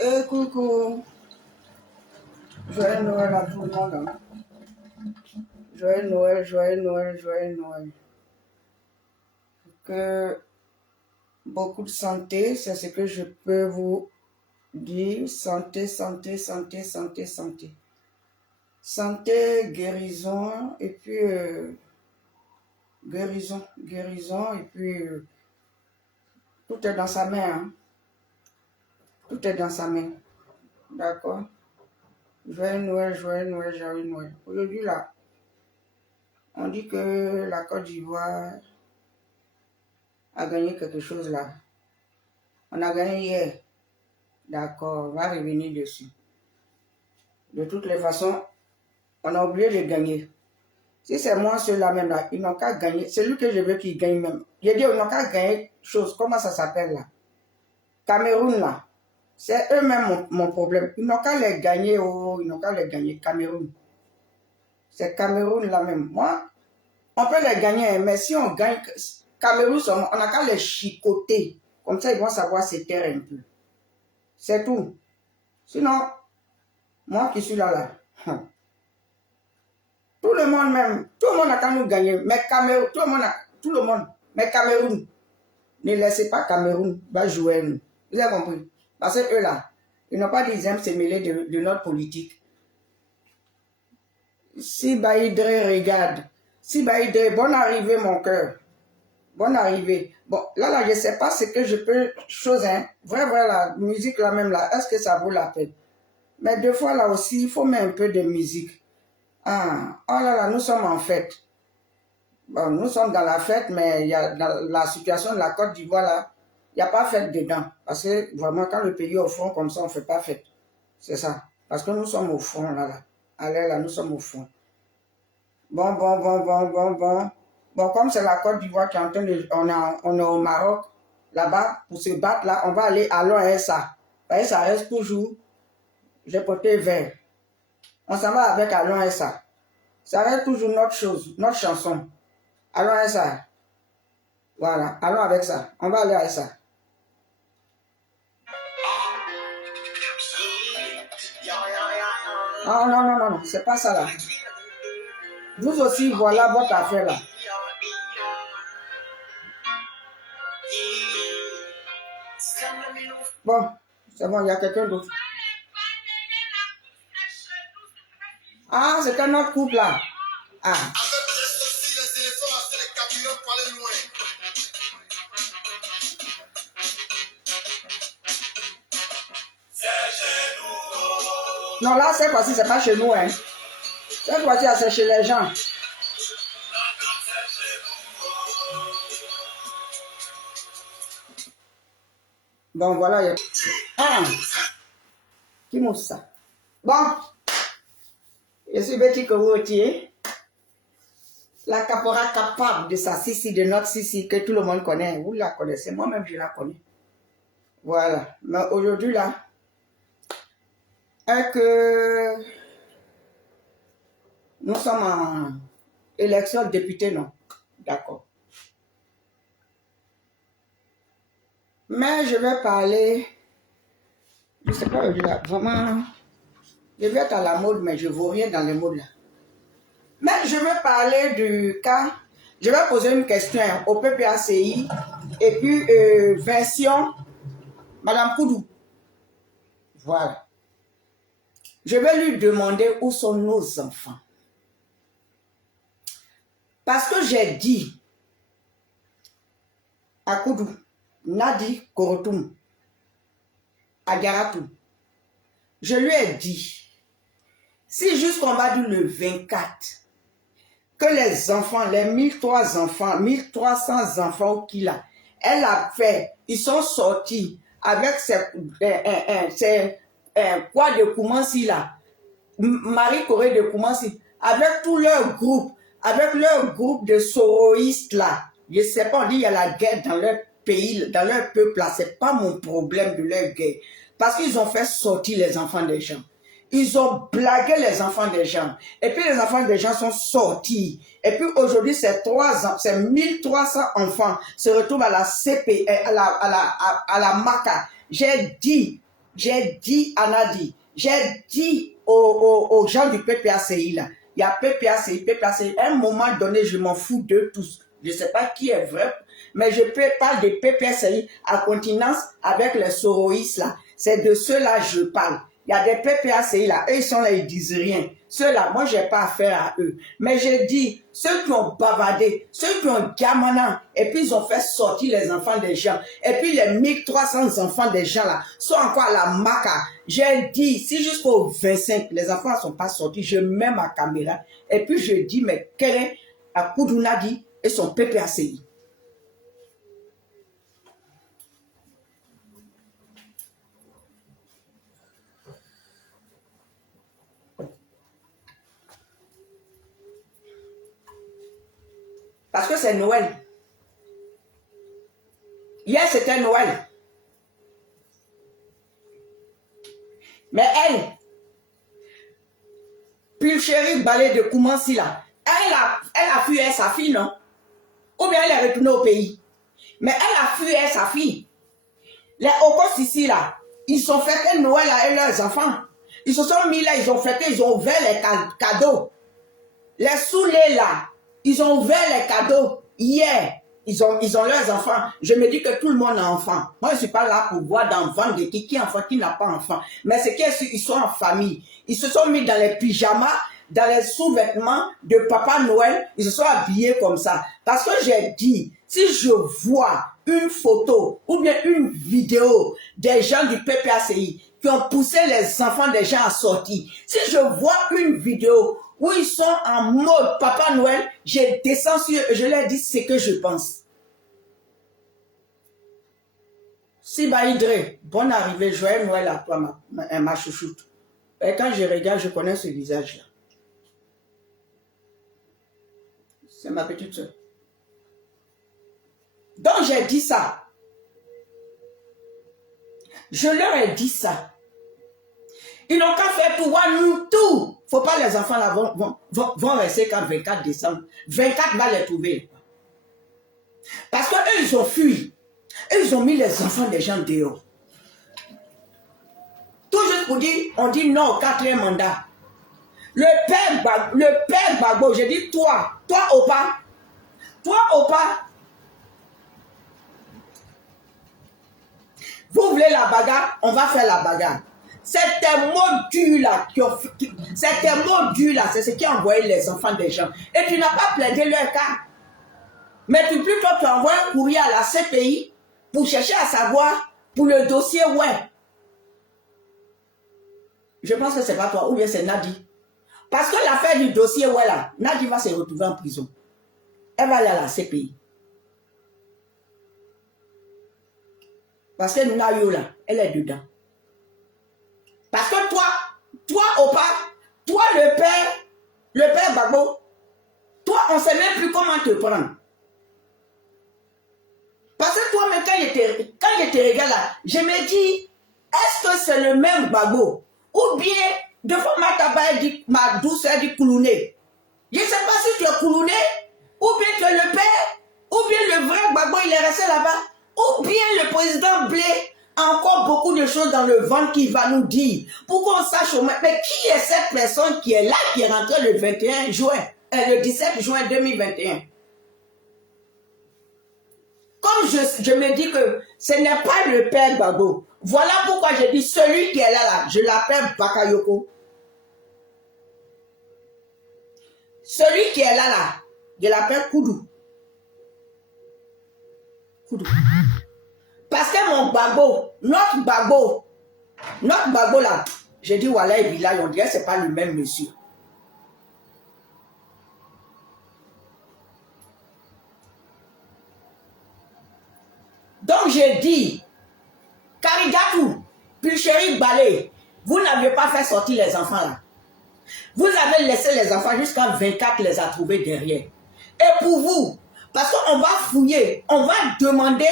Et coucou, joyeux Noël à tout le monde. Hein. Joyeux Noël, joyeux Noël, joyeux Noël. Que beaucoup de santé, c'est ce que je peux vous dire. Santé, santé, santé, santé, santé. Santé, guérison, et puis guérison, et puis tout est dans sa main. Hein. Tout est dans sa main. D'accord? Joyeux Noël, joyeux Noël, joyeux Noël. Aujourd'hui, là, on dit que la Côte d'Ivoire a gagné quelque chose là. On a gagné hier. D'accord, on va revenir dessus. De toutes les façons, on a oublié de gagner. Si c'est moi, ceux-là même là, ils n'ont qu'à gagner. C'est lui que je veux qu'ils gagnent même. J'ai dit, ils n'ont qu'à gagner chose. Comment ça s'appelle là? Cameroun là. C'est eux-mêmes mon problème. Ils n'ont qu'à les gagner. Oh, ils n'ont qu'à les gagner. Cameroun. C'est Cameroun là même. Moi, on peut les gagner, mais si on gagne Cameroun, on n'a qu'à les chicoter. Comme ça, ils vont savoir se taire un peu. C'est tout. Sinon, moi qui suis là, tout le monde même, tout le monde a qu'à nous gagner. Mais Cameroun, tout le monde, mais Cameroun, ne laissez pas Cameroun va jouer nous. Vous avez compris? Parce que eux là, ils n'ont pas dit qu'ils aiment se mêler de notre politique. Si Baïdre regarde, si Baïdre, bonne arrivée mon cœur. Bonne arrivée. Bon, là, je ne sais pas ce que je peux... Chose, hein. Vrai, la musique là même là, est-ce que ça vaut la peine? Mais deux fois là aussi, il faut mettre un peu de musique. Ah, oh là, nous sommes en fête. Bon, nous sommes dans la fête, mais il y a dans la situation de la Côte d'Ivoire là, il n'y a pas fête dedans. Parce que vraiment, quand le pays est au fond comme ça, on ne fait pas fête. C'est ça. Parce que nous sommes au fond là. Allez là, nous sommes au fond. Bon. Bon, comme c'est la Côte d'Ivoire qui est en train de... On est au Maroc, là-bas, pour se battre, là, on va aller à l'OSA. Ça reste toujours... J'ai porté vert. On s'en va avec Allons SA. Ça reste toujours notre chose, notre chanson. Allons SA. Voilà, allons avec ça. On va aller à ça. Non, c'est pas ça là. Vous aussi, voilà votre affaire là. Bon, c'est bon, il y a quelqu'un d'autre. Ah, c'est un autre couple là. Ah. Non, là, cette fois-ci, c'est pas chez nous, hein. Cette fois-ci, c'est chez les gens. Bon, voilà. Ah. Qui m'a ça? Bon. Je suis Betty Kowotier. La caporal capable de sa Sissi, de notre Sissi, que tout le monde connaît. Vous la connaissez, moi-même je la connais. Voilà. Mais aujourd'hui là, que nous sommes en élection de député, non? D'accord. Mais je vais parler, je ne sais pas, vraiment, je vais être à la mode, mais je ne vaux rien dans les modes là. Mais je vais parler du cas, je vais poser une question au PPACI et puis version Madame Koudou. Voilà. Je vais lui demander où sont nos enfants. Parce que j'ai dit à Koudou, Nadi Korotoum, à Garatou, je lui ai dit, si jusqu'on va dire le 24, que les enfants, les 1300 enfants, 1300 enfants qu'il a, elle a fait, ils sont sortis avec ces quoi de Koumansi là, Marie-Corée de Koumansi, avec tout leur groupe, de soroïstes là. Je sais pas, on dit il y a la guerre dans leur pays, dans leur peuple là, c'est pas mon problème de leur guerre. Parce qu'ils ont fait sortir les enfants des gens. Ils ont blagué les enfants des gens. Et puis les enfants des gens sont sortis. Et puis aujourd'hui, ces 1300 enfants se retrouvent à la CP, à la MACA. J'ai dit à Nadi, j'ai dit aux gens du PPACI là, il y a PPACI, à un moment donné, je m'en fous d'eux tous. Je ne sais pas qui est vrai, mais je parle de PPACI à continence avec les soroïstes là. C'est de ceux-là que je parle. Il y a des PPACI là, eux ils sont là, ils disent rien. Ceux-là, moi, je n'ai pas affaire à eux. Mais je dis, ceux qui ont bavardé, ceux qui ont gamana, et puis ils ont fait sortir les enfants des gens, et puis les 1300 enfants des gens là, sont encore à la maca. J'ai dit, si jusqu'au 25, les enfants ne sont pas sortis, je mets ma caméra, et puis je dis, mais quel est à Koudounadi et son PPACI? Parce que c'est Noël. Hier, c'était Noël. Mais elle, Pulchérie Balai de Koumansi là, elle a fui sa fille, non? Ou bien elle est retournée au pays. Mais elle a fui sa fille. Les Okos ici là, ils ont fêté Noël avec leurs enfants. Ils se sont mis là, ils ont fêté, ils ont ouvert les cadeaux. Les Soulés là, ils ont ouvert les cadeaux hier. Ils ont leurs enfants. Je me dis que tout le monde a enfant. Moi, je ne suis pas là pour voir d'enfants de qui enfant, qui n'a pas enfant. Mais c'est qu'ils sont en famille. Ils se sont mis dans les pyjamas, dans les sous-vêtements de Papa Noël. Ils se sont habillés comme ça. Parce que j'ai dit, si je vois une photo ou bien une vidéo des gens du PPACI qui ont poussé les enfants des gens à sortir, si je vois une vidéo où ils sont en mode Papa Noël, je descends sur eux et je leur dis ce que je pense. Sibaïdré, bonne arrivée, joyeux Noël à toi, ma chouchoute. Et quand je regarde, je connais ce visage-là. C'est ma petite soeur. Donc j'ai dit ça. Je leur ai dit ça. Ils n'ont qu'à faire pour voir nous tout. Faut pas les enfants là vont rester quand 24 décembre. 24 va les trouver. Parce qu'eux, ils ont fui. Et ils ont mis les enfants des gens dehors. Tout juste pour dire, on dit non au 4e mandat. Le père Gbagbo, je dis toi Opa, vous voulez la bagarre, on va faire la bagarre. C'est tes mots durs là, c'est ce qui a envoyé les enfants des gens. Et tu n'as pas plaidé leur cas. Mais plutôt tu envoies un courrier à la CPI pour chercher à savoir pour le dossier ouais. Je pense que c'est pas toi, ou bien c'est Nadi. Parce que l'affaire du dossier ouais là, Nadi va se retrouver en prison. Elle va aller à la CPI. Parce que Nayo là, elle est dedans. Parce que toi Opa, toi le père Gbagbo, toi on ne sait même plus comment te prendre. Parce que toi-même, quand je te regarde là, je me dis, est-ce que c'est le même Gbagbo? Ou bien, de fois ma douceur dit Koulouné. Je ne sais pas si tu es Koulouné, ou bien tu es le père, ou bien le vrai Gbagbo, il est resté là-bas, ou bien le président Blé a encore beaucoup de choses dans le ventre qu'il va nous dire. Pour qu'on sache au moins, mais qui est cette personne qui est là, qui est rentrée le 21 juin, le 17 juin 2021? Comme je me dis que ce n'est pas le père Gbagbo. Voilà pourquoi je dis celui qui est là, je l'appelle Bakayoko. Celui qui est là, je l'appelle Koudou. Parce que mon Gbagbo, notre Gbagbo là, je dis voilà et Bilal, on dirait que ce n'est pas le même monsieur. Donc j'ai dit, Karigatou, Pulchérie Balai, vous n'aviez pas fait sortir les enfants là. Vous avez laissé les enfants jusqu'à 24 les a trouvés derrière. Et pour vous, parce qu'on va fouiller, on va demander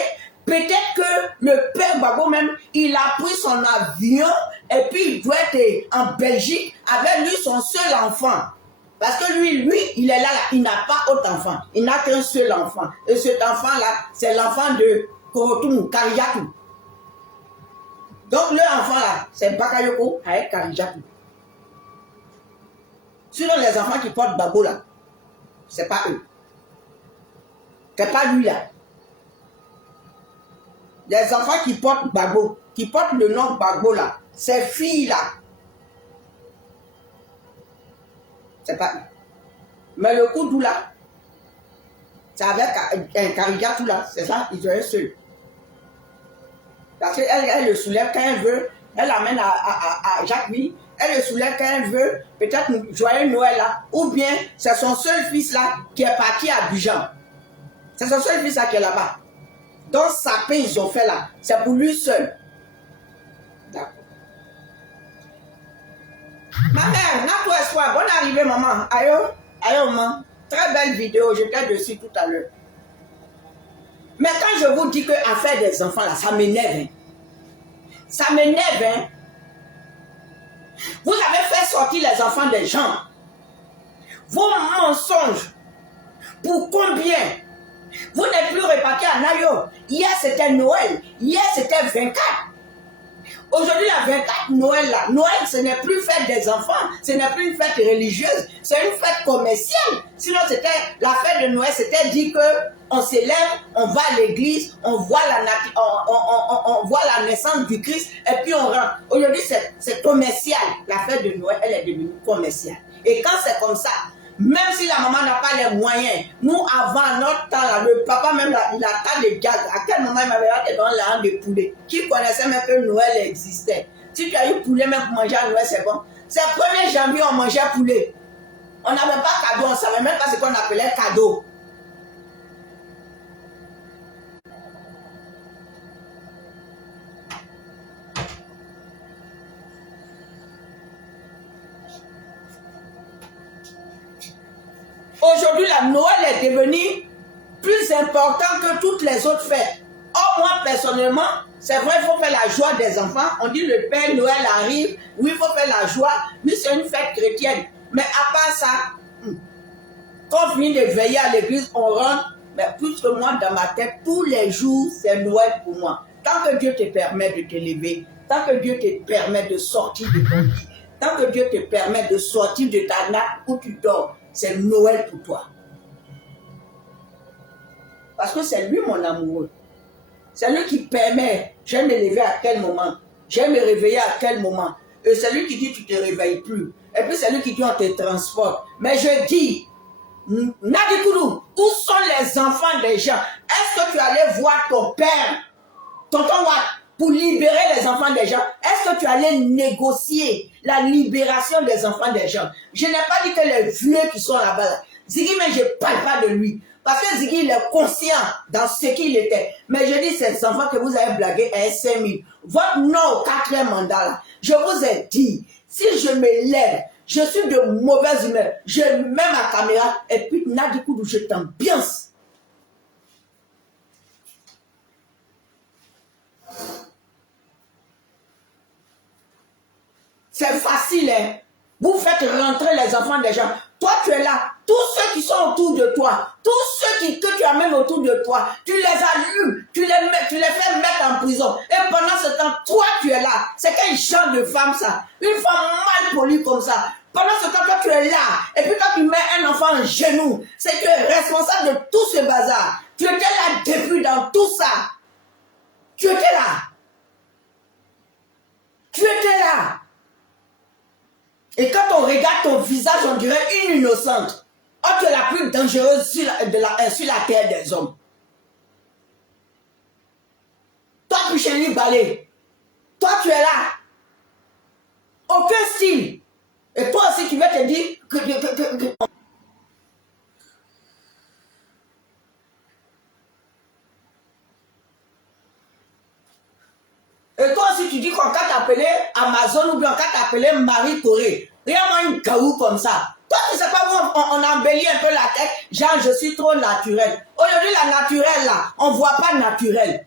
Peut-être que le père Gbagbo même, il a pris son avion et puis il doit être en Belgique avec lui son seul enfant. Parce que lui, il est là, il n'a pas autre enfant. Il n'a qu'un seul enfant. Et cet enfant-là, c'est l'enfant de Korotoumou, Karijatou. Donc leur enfant là, c'est Bakayoko avec Karijatou. Sinon les enfants qui portent Gbagbo là, c'est pas eux. C'est pas lui là. Les enfants qui portent Gbagbo, qui portent le nom Gbagbo là, ces filles là, c'est pas eux. Mais le Koudou là, c'est avec un Karijatou là, c'est ça, ils ont un seul. Parce qu'elle le soulève quand elle veut, elle l'amène à Jacqueline, elle le soulève quand elle veut, peut-être joyeux Noël là, ou bien c'est son seul fils là qui est parti à Abidjan. C'est son seul fils là qui est là-bas. Donc sapin ils ont fait là, c'est pour lui seul. D'accord. Ma mère, n'a pas espoir, bonne arrivée maman. Aïe, aïe maman, très belle vidéo, j'étais dessus tout à l'heure. Mais quand je vous dis que affaire des enfants là, ça m'énerve. Hein. Ça m'énerve. Hein. Vous avez fait sortir les enfants des gens. Vos mensonges. Pour combien? Vous n'êtes plus répartis à Nayo. Hier c'était Noël. Hier c'était 24. Aujourd'hui la 24 Noël là. Noël ce n'est plus fête des enfants. Ce n'est plus une fête religieuse. C'est une fête commerciale. Sinon c'était la fête de Noël. C'était dit que on s'élève, on va à l'église, on voit la naissance du Christ et puis on rentre. Aujourd'hui, c'est commercial. La fête de Noël, elle est devenue commerciale. Et quand c'est comme ça, même si la maman n'a pas les moyens, nous, avant notre temps, là, le papa même, il a tas de gaz. À quel moment il m'avait raté dans la hanche de poulet? Qui connaissait même que Noël existait? Si tu as eu poulet même pour manger à Noël, c'est bon. C'est le 1er janvier, on mangeait poulet. On n'avait pas cadeau, on ne savait même pas ce qu'on appelait cadeau. Aujourd'hui, la Noël est devenue plus important que toutes les autres fêtes. Or, moi, personnellement, c'est vrai, il faut faire la joie des enfants. On dit le Père Noël arrive. Oui, il faut faire la joie. Oui, c'est une fête chrétienne. Mais à part ça, quand on finit de veiller à l'église, on rentre. Mais plus que moi, dans ma tête, tous les jours, c'est Noël pour moi. Tant que Dieu te permet de te lever, tant que Dieu te permet de sortir de ton lit, tant que Dieu te permet de sortir de ta nappe où tu dors, c'est Noël pour toi. Parce que c'est lui mon amoureux. C'est lui qui permet, je vais me lever à quel moment, je vais me réveiller à quel moment. Et c'est lui qui dit tu ne te réveilles plus. Et puis c'est lui qui dit on te transporte. Mais je dis, Nadi Koudou, où sont les enfants des gens? Est-ce que tu allais voir ton père, tonton Watt, pour libérer les enfants des gens? Est-ce que tu allais négocier la libération des enfants des gens? Je n'ai pas dit que les vieux qui sont là-bas, là. Ziggy, mais je ne parle pas de lui. Parce que Ziggy, il est conscient dans ce qu'il était. Mais je dis, ces enfants que vous avez blagués à 5 000, votre nom au 4e mandat, là, je vous ai dit, si je me lève, je suis de mauvaise humeur, je mets ma caméra, et puis Nadi Koudou, je t'ambiance. C'est facile, hein. Vous faites rentrer les enfants des gens. Toi, tu es là. Tous ceux qui sont autour de toi, tous ceux que tu amènes autour de toi, tu les allumes, tu les fais mettre en prison. Et pendant ce temps, toi, tu es là. C'est quel genre de femme, ça? Une femme mal polie comme ça. Pendant ce temps, toi, tu es là. Et puis quand tu mets un enfant en genou, c'est que tu es responsable de tout ce bazar. Tu étais là depuis dans tout ça. Tu étais là. Tu étais là. Et quand on regarde ton visage, on dirait une innocente. Oh, tu es la plus dangereuse sur la terre des hommes. Toi, Picheli Balé, toi, tu es là. Aucun style. Et toi aussi, tu vas te dire que... Et toi aussi, tu dis qu'on t'a appelé Amazon ou bien on t'a appelé Marie-Corée. Rien moins une gaou comme ça. Toi, tu sais pas où on embellit un peu la tête. Genre, je suis trop naturel. Aujourd'hui, la naturelle, là, on ne voit pas naturel.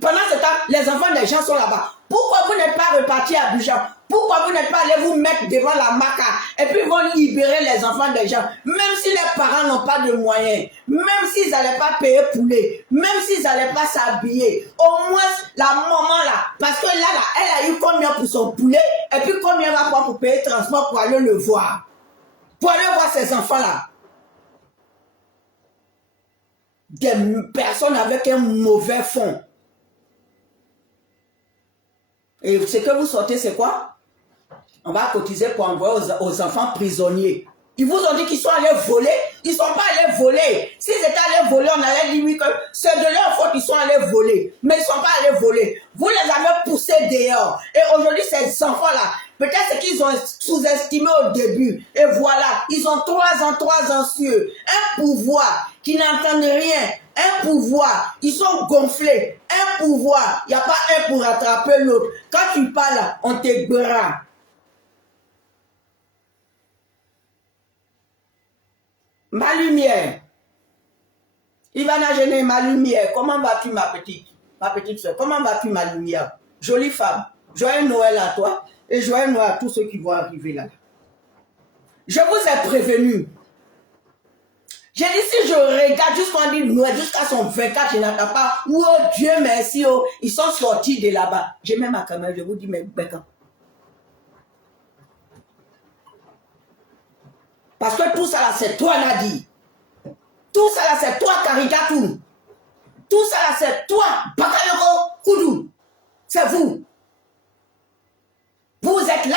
Pendant ce temps, les enfants des gens sont là-bas. Pourquoi vous n'êtes pas repartis à Abidjan? Pourquoi vous n'êtes pas allés vous mettre devant la maca et puis vont libérer les enfants des gens? Même si les parents n'ont pas de moyens, même s'ils n'allaient pas payer poulet, même s'ils n'allaient pas s'habiller, au moins la maman là, parce que là, elle a eu combien pour son poulet et puis combien va prendre pour payer le transport pour aller le voir? Pour aller voir ces enfants-là. Des personnes avec un mauvais fond. Et ce que vous sortez, c'est quoi? On va cotiser pour envoyer aux enfants prisonniers. Ils vous ont dit qu'ils sont allés voler. Ils ne sont pas allés voler. S'ils étaient allés voler, on allait dire oui que c'est de leur faute qu'ils sont allés voler. Mais ils ne sont pas allés voler. Vous les avez poussés dehors. Et aujourd'hui, ces enfants-là, peut-être qu'ils ont sous-estimé au début. Et voilà, ils ont 3 ans sur eux. Un pouvoir qui n'entendent rien. Un pouvoir. Ils sont gonflés. Un pouvoir. Il n'y a pas un pour rattraper l'autre. Quand tu parles, on te bras. Ma lumière. Ivana Gêné, ma lumière. Comment vas-tu, ma petite soeur? Comment vas-tu, ma lumière? Jolie femme. Joyeux Noël à toi et joyeux Noël à tous ceux qui vont arriver là. Je vous ai prévenu. J'ai dit, si je regarde jusqu'à Noël, jusqu'à son 24, je n'attends pas. Oh Dieu merci, oh, ils sont sortis de là-bas. J'ai même ma caméra, je vous dis, mais bécan. Parce que tout ça là, c'est toi, Nadi. Tout ça là, c'est toi, Karikatou. Tout ça là, c'est toi, Bakayoko Koudou. C'est vous. Vous êtes là.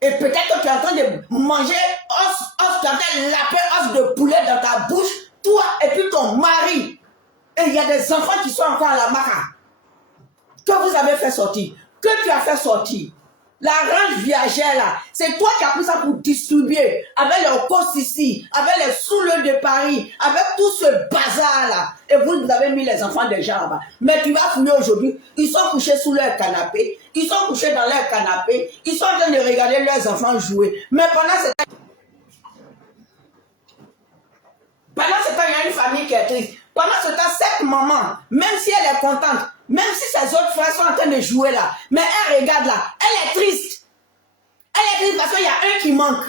Et peut-être que tu es en train de manger os, tu es en train de laper os de poulet dans ta bouche. Toi et puis ton mari. Et il y a des enfants qui sont encore à la maca. Que vous avez fait sortir. Que tu as fait sortir. La range viagère là, c'est toi qui as pris ça pour distribuer avec les costes ici, avec les sous-lieux de Paris, avec tout ce bazar là. Et vous avez mis les enfants des gens là-bas. Mais tu vas fouiller aujourd'hui, ils sont couchés sous leur canapé, ils sont couchés dans leur canapé, ils sont en train de regarder leurs enfants jouer. Mais pendant ce temps, il y a une famille qui est triste. Pendant ce temps, cette maman, même si elle est contente, même si ses autres frères sont en train de jouer là, mais elle regarde là, elle est triste. Elle est triste parce qu'il y a un qui manque.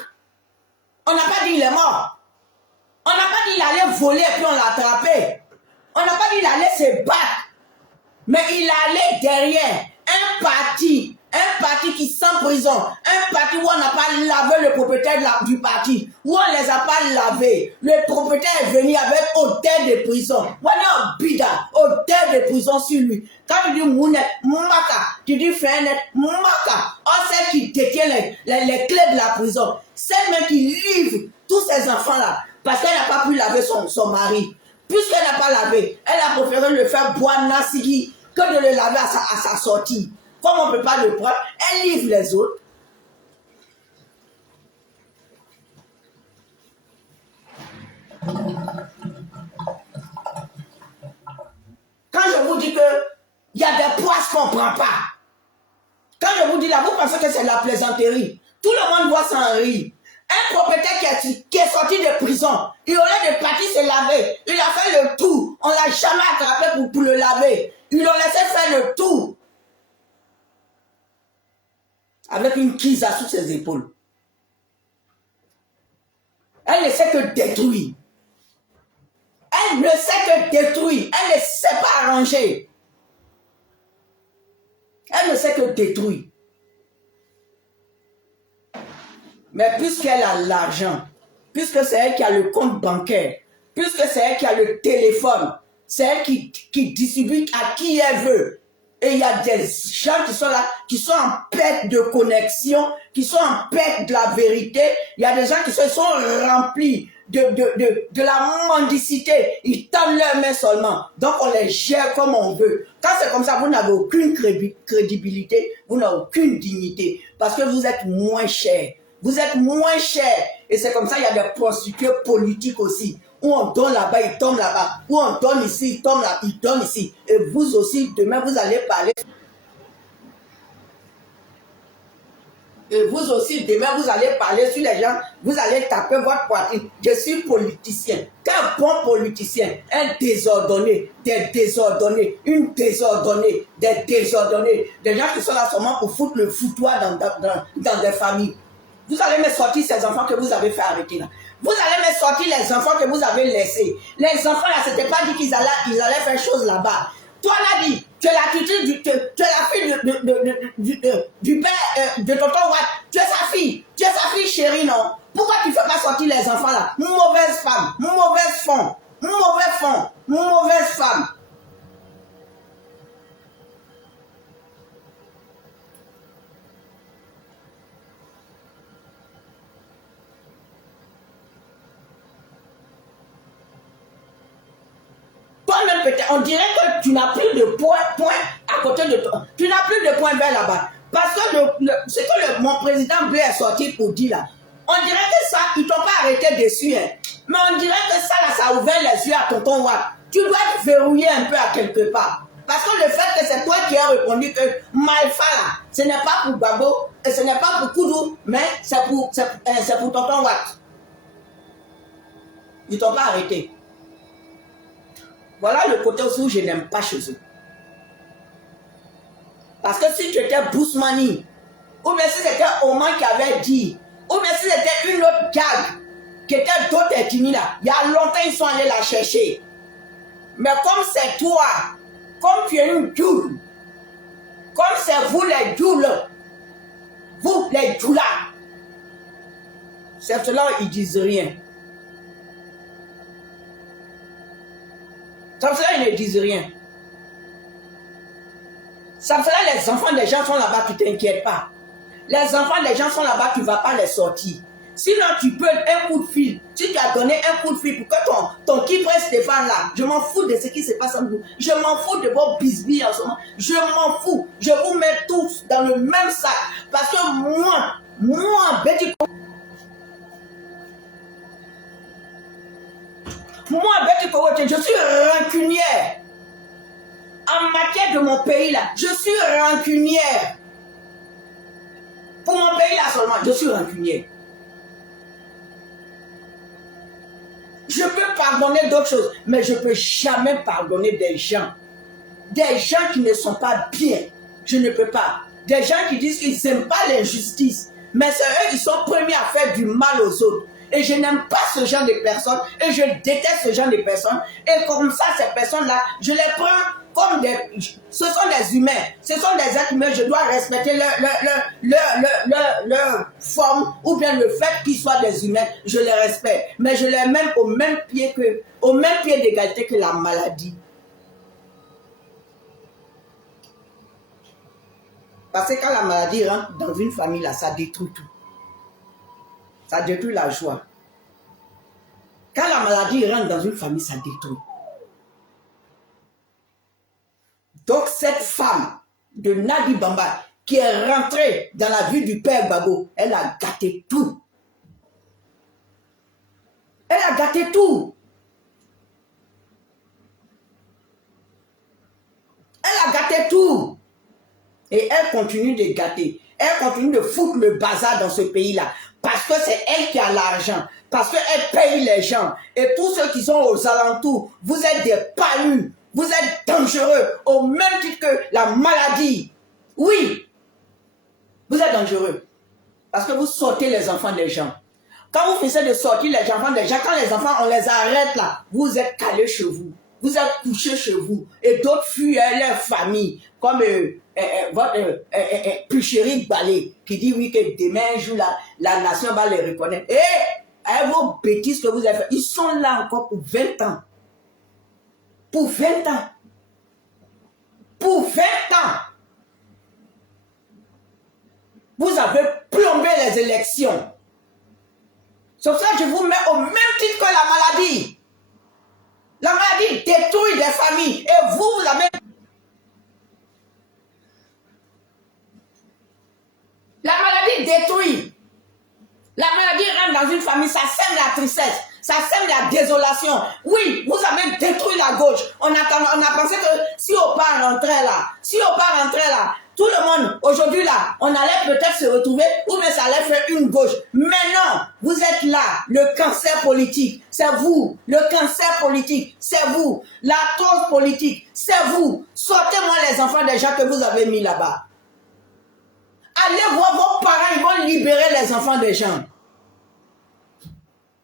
On n'a pas dit il est mort. On n'a pas dit il allait voler et puis on l'a attrapé. On n'a pas dit il allait se battre. Mais il allait derrière un parti qui sent prison, un parti où on n'a pas lavé le propriétaire du parti, où on ne les a pas lavés. Le propriétaire est venu avec hôtel de prison. Voilà un bida, hôtel de prison sur lui. Quand tu dis Mounet, Moumaka, tu dis Fenet, Moumaka, celle qui détient les clés de la prison, celle même qui livre tous ces enfants-là, parce qu'elle n'a pas pu laver son mari. Puisqu'elle n'a pas lavé, elle a préféré le faire boire Nassigi que de le laver à sa sortie. Comme on ne peut pas le prendre, elle livre les autres. Quand je vous dis qu'il y a des poisses qu'on ne prend pas, quand je vous dis là, vous pensez que c'est de la plaisanterie. Tout le monde voit s'en rire. Un propriétaire qui est sorti de prison, il aurait de partir se laver. Il a fait le tour. On ne l'a jamais attrapé pour le laver. Ils l'ont laissé faire le tour. Avec une kisa sur ses épaules. Elle ne sait que détruire. Elle ne sait que détruire. Elle ne sait pas arranger. Elle ne sait que détruire. Mais puisqu'elle a l'argent, puisque c'est elle qui a le compte bancaire, puisque c'est elle qui a le téléphone, c'est elle qui distribue à qui elle veut. Et il y a des gens qui sont là, qui sont en perte de connexion, qui sont en perte de la vérité. Il y a des gens qui sont remplis de la mendicité. Ils tendent leurs mains seulement. Donc on les gère comme on veut. Quand c'est comme ça, vous n'avez aucune crédibilité, vous n'avez aucune dignité. Parce que vous êtes moins cher. Vous êtes moins cher. Et c'est comme ça, il y a des prostituées politiques aussi. Où on donne là-bas, il tombe là-bas. Où on donne ici, il tombe là, il donne ici. Et vous aussi, demain, vous allez parler. Et vous aussi, demain, vous allez parler sur les gens. Vous allez taper votre poitrine. Je suis politicien. Quel bon politicien, un désordonné, des désordonnés, une désordonnée, des désordonnés, des gens qui sont là seulement pour foutre le foutoir dans des familles. Vous allez me sortir ces enfants que vous avez fait arrêter là. Vous allez me sortir les enfants que vous avez laissés. Les enfants là, c'était pas dit qu'ils allaient faire chose là-bas. Toi là dit, tu es la fille du père de tonton Watt. Tu es sa fille. Tu es sa fille chérie, non? Pourquoi tu ne fais pas sortir les enfants là? Mauvaise femme, mauvaise femme, mauvaise femme, mauvaise femme. Toi-même peut-être, on dirait que tu n'as plus de point à côté de toi. Tu n'as plus de point vers là-bas. Parce que ce que mon président Blé est sorti pour dire là, on dirait que ça, ils t'ont pas arrêté dessus. Hein. Mais on dirait que ça, là, ça a ouvert les yeux à tonton Watt. Tu dois te verrouiller un peu à quelque part. Parce que le fait que c'est toi qui as répondu que Malfa, là, ce n'est pas pour Babo, et ce n'est pas pour Koudou, mais c'est pour tonton Watt. Ils t'ont pas arrêté. Voilà le côté aussi où je n'aime pas chez eux. Parce que si tu étais Bousmani, ou bien si c'était Oman qui avait dit, ou bien si c'était une autre gag qui était d'autres ethnies là, il y a longtemps ils sont allés la chercher. Mais comme c'est toi, comme tu es une djoule, comme c'est vous les djoules, vous les djoulas, c'est cela ils disent rien. C'est cela ils ne disent rien. C'est cela les enfants des gens sont là-bas, tu t'inquiètes pas. Les enfants des gens sont là-bas, tu ne vas pas les sortir. Sinon, tu peux un coup de fil. Si tu as donné un coup de fil pour que ton Kipre Stéphane là, je m'en fous de ce qui se passe en vous. Je m'en fous de vos bisbilles en ce moment. Je m'en fous. Je vous mets tous dans le même sac. Parce que moi, Betty Kowote, je suis rancunière. En matière de mon pays là, je suis rancunière. Pour mon pays là seulement, je suis rancunière. Je peux pardonner d'autres choses, mais je ne peux jamais pardonner des gens. Des gens qui ne sont pas bien. Je ne peux pas. Des gens qui disent qu'ils n'aiment pas l'injustice. Mais c'est eux qui sont premiers à faire du mal aux autres. Et je n'aime pas ce genre de personnes. Et je déteste ce genre de personnes. Et comme ça, ces personnes-là, je les prends comme des... Ce sont des humains. Ce sont des êtres humains. Je dois respecter leur forme ou bien le fait qu'ils soient des humains. Je les respecte. Mais je les mets au même pied d'égalité que la maladie. Parce que quand la maladie rentre dans une famille, là, ça détruit tout. Ça détruit la joie. Quand la maladie rentre dans une famille, ça détruit. Donc cette femme de Nadi Bamba qui est rentrée dans la vie du père Babo, elle a gâté tout. Elle a gâté tout. Elle a gâté tout. Et elle continue de gâter. Elle continue de foutre le bazar dans ce pays-là. Parce que c'est elle qui a l'argent. Parce qu'elle paye les gens. Et tous ceux qui sont aux alentours, vous êtes des palus. Vous êtes dangereux. Au même titre que la maladie. Oui. Vous êtes dangereux. Parce que vous sortez les enfants des gens. Quand vous finissez de sortir les enfants des gens, quand les enfants, on les arrête là, vous êtes calés chez vous. Vous êtes couchés chez vous. Et d'autres fuient leur famille. Comme votre Puchéric Balé, qui dit oui que demain un jour la nation va les reconnaître. Et avec vos bêtises que vous avez fait, ils sont là encore pour 20 ans. Pour 20 ans. Pour 20 ans. Vous avez plombé les élections. C'est pour ça que je vous mets au même titre que la maladie. La maladie détruit des familles. Et vous avez... La maladie détruit. La maladie rentre dans une famille, ça sème la tristesse, ça sème la désolation. Oui, vous avez détruit la gauche. On a pensé que si on part rentrer là, tout Tout le monde, aujourd'hui là, on allait peut-être se retrouver ou bien ça allait faire une gauche. Mais non, vous êtes là, le cancer politique, c'est vous. Le cancer politique, c'est vous. La cause politique, c'est vous. Sortez-moi les enfants des gens que vous avez mis là-bas. Allez voir vos parents, ils vont libérer les enfants des gens.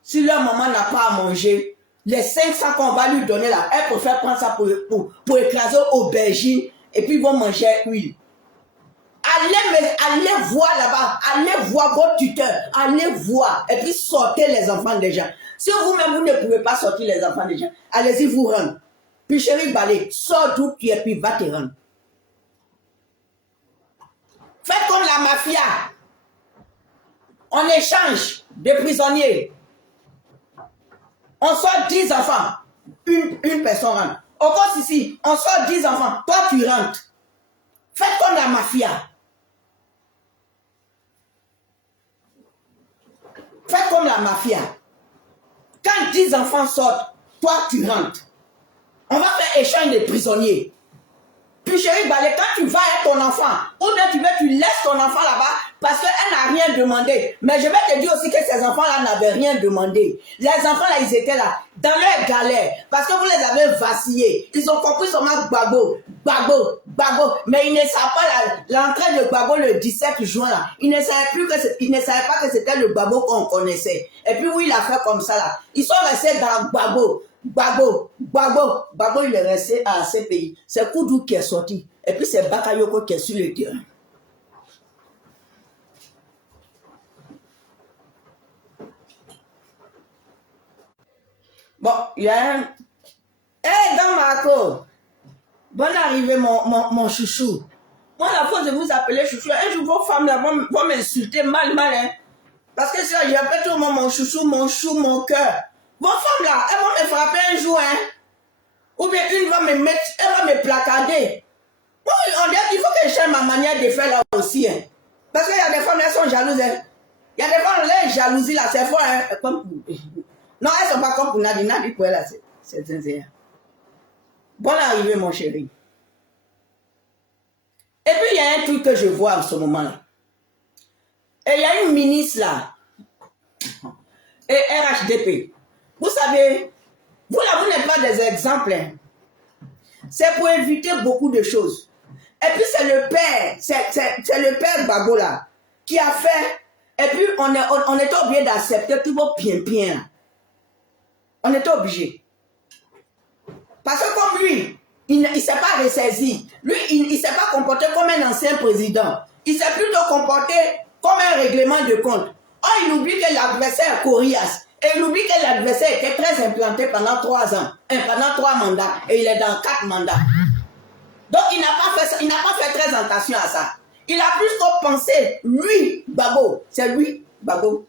Si leur maman n'a pas à manger, les 500 qu'on va lui donner là, elle préfère prendre ça pour écraser aubergine et puis ils vont manger huile. Allez voir là-bas, allez voir vos tuteurs, allez voir et puis sortez les enfants des gens. Si vous-même vous ne pouvez pas sortir les enfants des gens, allez-y vous rendre. Puis chérie Balé, sors d'où tu es puis va te rendre. Faites comme la mafia. On échange des prisonniers. On sort 10 enfants. Une personne rentre. Au cours ici, on sort 10 enfants. Toi, tu rentres. Faites comme la mafia. Faites comme la mafia. Quand 10 enfants sortent, toi, tu rentres. On va faire échange des prisonniers. Puis chérie Balé, quand tu vas avec ton enfant, ou bien tu laisses ton enfant là-bas parce qu'elle n'a rien demandé. Mais je vais te dire aussi que ces enfants-là n'avaient rien demandé. Les enfants-là, ils étaient là, dans leur galère, parce que vous les avez vacillés. Ils ont compris seulement Gbagbo. Mais ils ne savaient pas l'entrée de Gbagbo le 17 juin là. Ils ne savaient pas que c'était le Gbagbo qu'on connaissait. Et puis oui, il a fait comme ça là. Ils sont restés dans Gbagbo. Gbagbo, il est resté à ces pays. C'est Koudou qui est sorti. Et puis c'est Bakayoko qui est sur le terrain. Bon, il y a un... Hey, dans Marco! Bonne arrivée, mon chouchou. Moi, la fois de vous appeler chouchou, un jour, vos femmes là vont m'insulter mal, hein. Parce que si j'appelle tout le monde mon chouchou, mon chou, mon cœur. Vos femmes là, elles vont me frapper un jour, hein. Ou bien une va me mettre, elle va me placarder. Bon, il faut que je change ma manière de faire là aussi, hein. Parce qu'il y a des femmes, elles sont jalouses, hein. Il y a des femmes, les jalousies là, c'est fort, hein. Comme... Non, elles ne sont pas comme pour Nadi. Nadi, pour elle, là, c'est sincère. Bonne arrivée, mon chéri. Et puis, il y a un truc que je vois en ce moment-là. Et il y a une ministre là. Et RHDP. Vous savez, vous là, vous n'êtes pas des exemples. Hein. C'est pour éviter beaucoup de choses. Et puis, c'est le père, c'est le père Gbagbo là, qui a fait. Et puis, on était obligé d'accepter tout vos bien. On était obligé. Parce que comme lui, il ne s'est pas ressaisi. Lui, il ne s'est pas comporté comme un ancien président. Il s'est plutôt comporté comme un règlement de compte. Oh, il oublie que l'adversaire est coriace. Et il oublie que l'adversaire était très implanté pendant 3 ans. Pendant 3 mandats. Et il est dans 4 mandats. Donc, il n'a pas fait très attention à ça. Il a plus pensé, lui, Gbagbo, c'est lui. Gbagbo,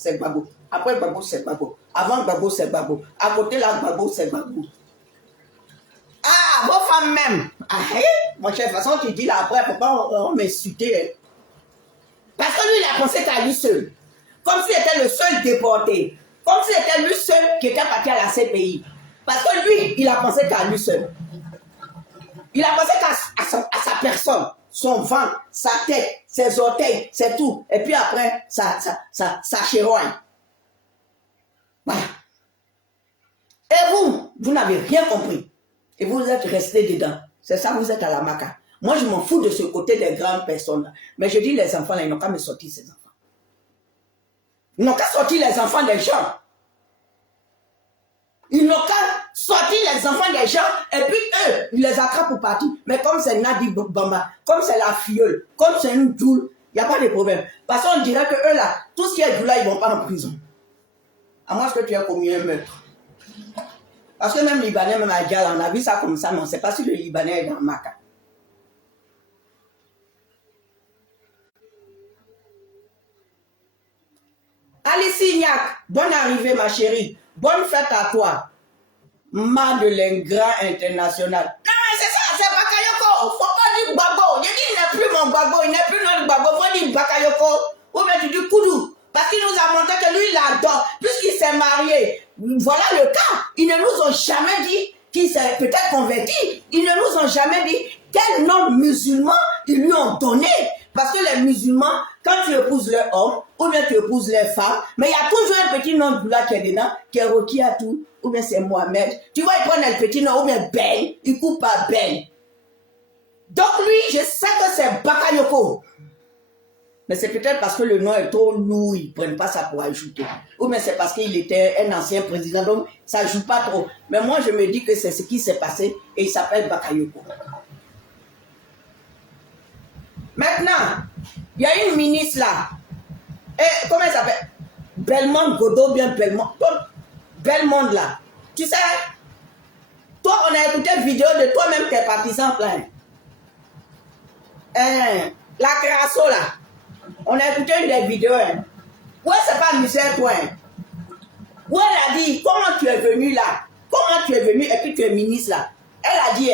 c'est Gbagbo. Après Gbagbo, c'est Gbagbo. Avant Gbagbo, c'est Gbagbo. À côté là, Gbagbo, c'est Gbagbo. Ah, vos femmes même. Ah, mon chef, de toute façon, tu dis là après, pourquoi on m'insulter? Parce que lui, il a pensé qu'à lui seul. Comme s'il était le seul déporté. Comme s'il était lui seul qui était parti à la CPI. Parce que lui, il a pensé qu'à lui seul. Il a pensé qu'à sa personne, son ventre, sa tête, ses orteils, c'est tout. Et puis après, sa chérogne. Voilà. Et vous n'avez rien compris. Et vous êtes resté dedans. C'est ça, vous êtes à la maca. Moi, je m'en fous de ce côté des grandes personnes. Mais je dis, les enfants, là, ils n'ont qu'à me sortir ces enfants. Ils n'ont qu'à sortir les enfants des gens. Ils n'ont qu'à sortir les enfants des gens. Et puis, eux, ils les attrapent pour partir. Mais comme c'est Nadi Bamba, comme c'est la filleule, comme c'est une doule, il n'y a pas de problème. Parce qu'on dirait que eux, là, tout ce qui est doule, là, ils ne vont pas en prison. À moins que tu aies commis un meurtre. Parce que même Libanais, même à Djala, on a vu ça comme ça, mais on ne sait pas si le Libanais est dans Maka. Alice Ignac, bonne arrivée ma chérie. Bonne fête à toi. Madeleine Grand International. Non mais c'est ça, c'est Bakayoko. Faut pas dire Gbagbo. Je dis il n'est plus mon Gbagbo, il n'est plus notre Gbagbo. Faut dire Bakayoko. Ou bien tu dis Koudou. Parce qu'il nous a montré que lui il adore. Puisqu'il s'est marié. Voilà le cas. Ils ne nous ont jamais dit qu'il s'est peut-être converti. Ils ne nous ont jamais dit quel nom musulman ils lui ont donné. Parce que les musulmans, quand tu épouses leur homme, ou bien tu épouses leur femme, mais il y a toujours un petit nom de là qui est dedans, qui est Rokiatou, ou bien c'est Mohamed. Tu vois, ils prennent le petit nom, ou bien Ben, ils coupent par Ben. Donc lui, je sais que c'est Bakayoko. Mais c'est peut-être parce que le nom est trop lourd, ils ne prennent pas ça pour ajouter. Ou bien c'est parce qu'il était un ancien président, donc ça ne joue pas trop. Mais moi, je me dis que c'est ce qui s'est passé et il s'appelle Bakayoko. Maintenant, il y a une ministre là. Et comment elle s'appelle? Belmond Godot, bien Belmond. Belmond là. Tu sais, toi, on a écouté une vidéo de toi-même, tes partisans plein. La Crasso là. On a écouté une des vidéos. Ouais, c'est pas Michel, toi. Ouais, elle a dit, comment tu es venu là? Comment tu es venu et puis tu es ministre là? Elle a dit,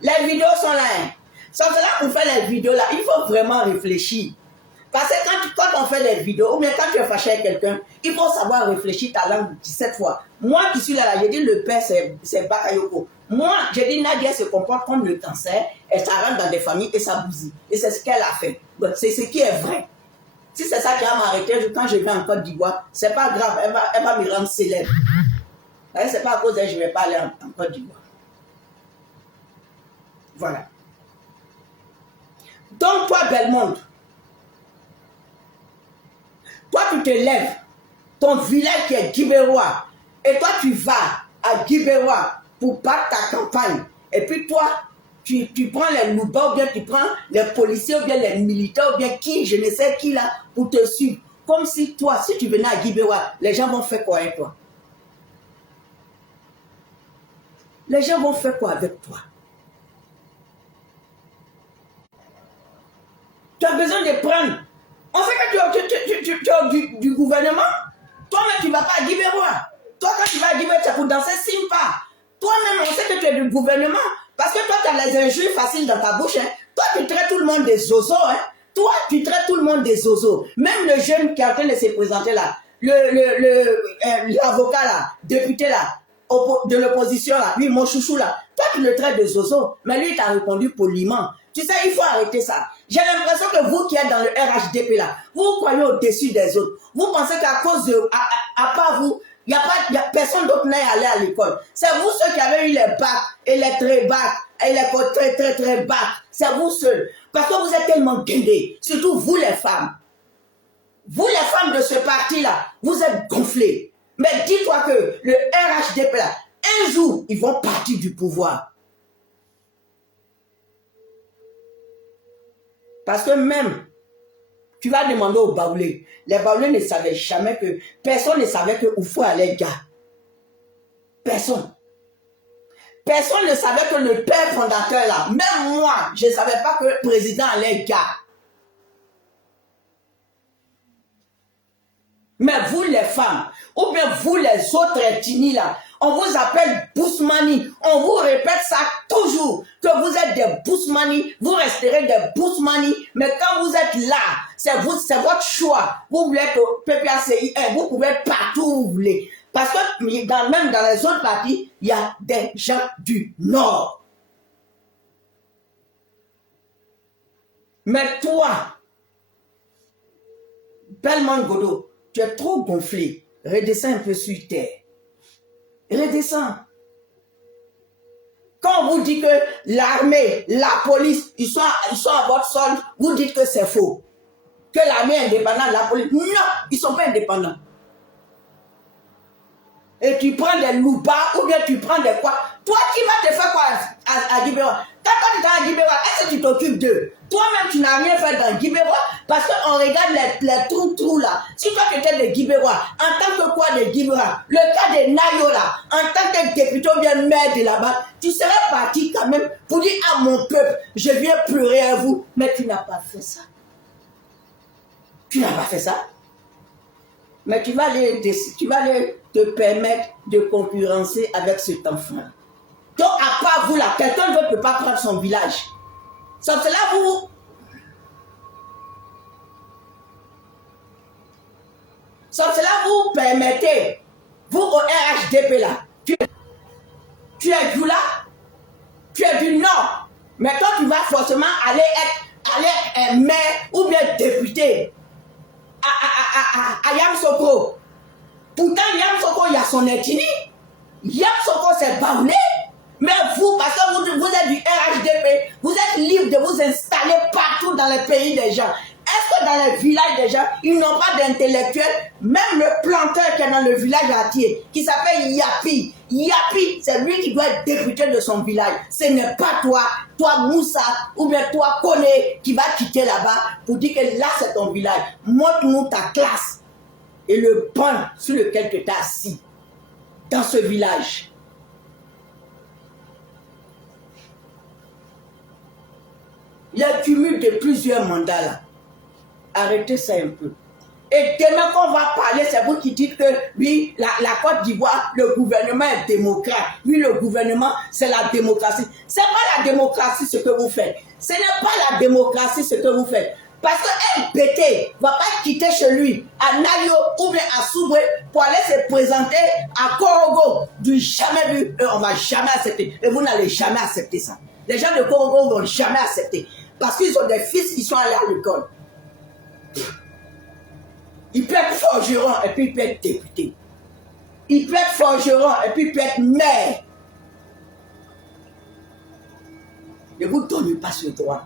les vidéos sont là. Sauf que là, pour faire les vidéos là, il faut vraiment réfléchir. Parce que quand on fait des vidéos, ou bien quand tu es fâché avec quelqu'un, il faut savoir réfléchir ta langue 17 fois. Moi qui suis là, j'ai dit le père c'est Bakayoko. Moi, j'ai dit Nadia se comporte comme le cancer, elle s'arrête dans des familles et ça bousille. Et c'est ce qu'elle a fait. C'est ce qui est vrai. Si c'est ça qui va m'arrêter quand je viens en Côte d'Ivoire, c'est pas grave, elle va me rendre célèbre. C'est pas à cause d'elle que je ne vais pas aller en Côte d'Ivoire. Voilà. Donc toi, Belmonde, toi tu te lèves, ton village qui est Guibérois, et toi tu vas à Guibérois pour battre ta campagne, et puis toi, tu prends les loupas, ou bien tu prends les policiers, ou bien les militaires, ou bien qui, je ne sais qui là, pour te suivre. Comme si toi, si tu venais à Guibérois, les gens vont faire quoi avec toi? Les gens vont faire quoi avec toi? Tu as besoin de prendre. On sait que tu es du gouvernement. Toi-même, tu ne vas pas à Guibérois. Toi, quand tu vas à Guibérois, tu es pour danser Simpa. Toi-même, on sait que tu es du gouvernement. Parce que toi, tu as les injures faciles dans ta bouche. Hein. Toi, tu traites tout le monde des zozos. Hein. Toi, tu traites tout le monde des zozos. Même le jeune qui est en train de se présenter là, l'avocat là, député là, de l'opposition là, lui, mon chouchou là, toi, tu le traites de zozo. Mais lui, il t'a répondu poliment. Tu sais, il faut arrêter ça. J'ai l'impression que vous qui êtes dans le RHDP là, vous croyez au-dessus des autres. Vous pensez qu'à cause de, à part vous, il n'y a personne d'autre n'est allé à l'école. C'est vous ceux qui avez eu les bacs et les très bacs et les très bacs. C'est vous seuls. Parce que vous êtes tellement guindés. Surtout vous les femmes. Vous les femmes de ce parti-là, vous êtes gonflés. Mais dis-toi que le RHDP là, un jour, ils vont partir du pouvoir. Parce que même, tu vas demander aux Baoulés. Les Baoulés ne savaient jamais que, personne ne savait que Oufou allait gars. Personne. Personne ne savait que le père fondateur là, même moi, je ne savais pas que le président allait gars. Mais vous les femmes, ou bien vous les autres ethnies là, on vous appelle Bousmani. On vous répète ça toujours, que vous êtes des Bousmani, vous resterez des Bousmani. Mais quand vous êtes là, c'est votre choix. Vous voulez être au PPACI, vous pouvez être partout où vous voulez. Parce que même dans les autres parties, il y a des gens du Nord. Mais toi, Belmond Godot, tu es trop gonflé. Redescends un peu sur terre. Redescends. Quand on vous dit que l'armée, la police, ils sont à votre sol, vous dites que c'est faux. Que l'armée est indépendante, la police. Non, ils ne sont pas indépendants. Et tu prends des loupas ou bien tu prends des quoi. Toi qui vas te faire quoi à Guibérois? Quand tu es à Guibérois, est-ce que tu t'occupes d'eux? Toi-même, tu n'as rien fait dans Guibérois parce qu'on regarde les trous là. Si toi tu étais de Guibérois, en tant que quoi de Guibérois, le cas de Nayo là, en tant que député ou bien maire de là-bas, tu serais parti quand même pour dire à mon peuple, je viens pleurer à vous. Mais tu n'as pas fait ça. Tu n'as pas fait ça. Mais tu vas aller te permettre de concurrencer avec cet enfant. Donc, à part vous là, quelqu'un ne peut pas prendre son village. Sauf que là, vous permettez, vous au RHDP là, tu es du là, tu es du Nord, Mais toi, tu vas forcément aller être maire ou bien député à Yamsoko. Pourtant, Yamsoko, il y a son ethnie. Yamsoko, c'est Baoulé. Mais vous, parce que vous êtes du RHDP, vous êtes libre de vous installer partout dans les pays des gens. Est-ce que dans les villages des gens, ils n'ont pas d'intellectuels? Même le planteur qui est dans le village entier, qui s'appelle Yapi. Yapi, c'est lui qui doit être député de son village. Ce n'est pas toi Moussa, ou bien toi Kone, qui va quitter là-bas pour dire que là c'est ton village. Montre-nous ta classe et le banc sur lequel tu es assis dans ce village. Le cumul de plusieurs mandats là. Arrêtez ça un peu. Et demain qu'on va parler, c'est vous qui dites que oui, la Côte d'Ivoire, le gouvernement est démocrate. Oui, le gouvernement, c'est la démocratie. C'est pas la démocratie ce que vous faites. Ce n'est pas la démocratie ce que vous faites. Parce qu'un BT ne va pas quitter chez lui à Nayo ou bien à Soubré pour aller se présenter à Korogo. Du jamais vu, on ne va jamais accepter. Et vous n'allez jamais accepter ça. Les gens de Korogo ne vont jamais accepter. Parce qu'ils ont des fils qui sont allés à l'école. Il peut être forgeron et puis il peut être député. Il peut être forgeron et puis il peut être maire. Ne vous donnez pas ce droit.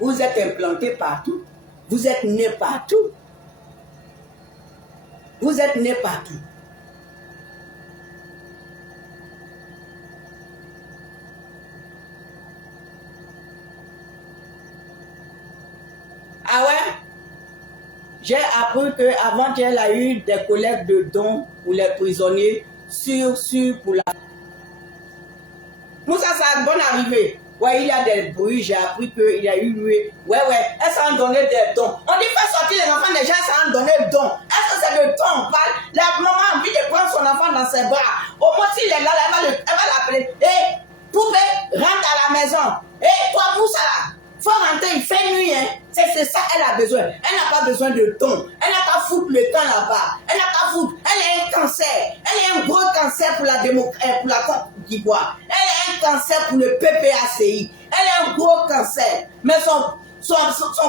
Vous êtes implanté partout. Vous êtes né partout. Vous êtes né partout. Ah ouais? J'ai appris qu'avant-hier, il y a eu des collectes de dons pour les prisonniers pour la... Moussa, ça a bonne arrivée. Ouais, il y a des bruits, j'ai appris qu'il y a eu... Ouais, elles s'en donné des dons. On dit pas sortir les enfants des gens, ça en donné des dons. Est-ce que c'est le don on parle? La maman a envie de prendre son enfant dans ses bras. Au moins, s'il est là, elle va l'appeler. Hé, poupée, rentre à la maison. Hé, toi, Moussa, faut rentrer, il fait nuit, hein. C'est ça, elle a besoin. Elle n'a pas besoin de dons. Elle n'a pas foutre le temps là-bas. Elle n'a pas foutre. Elle a un cancer. Elle a un gros cancer pour la Côte d'Ivoire. Elle a un cancer pour le PPACI. Elle a un gros cancer. Mais son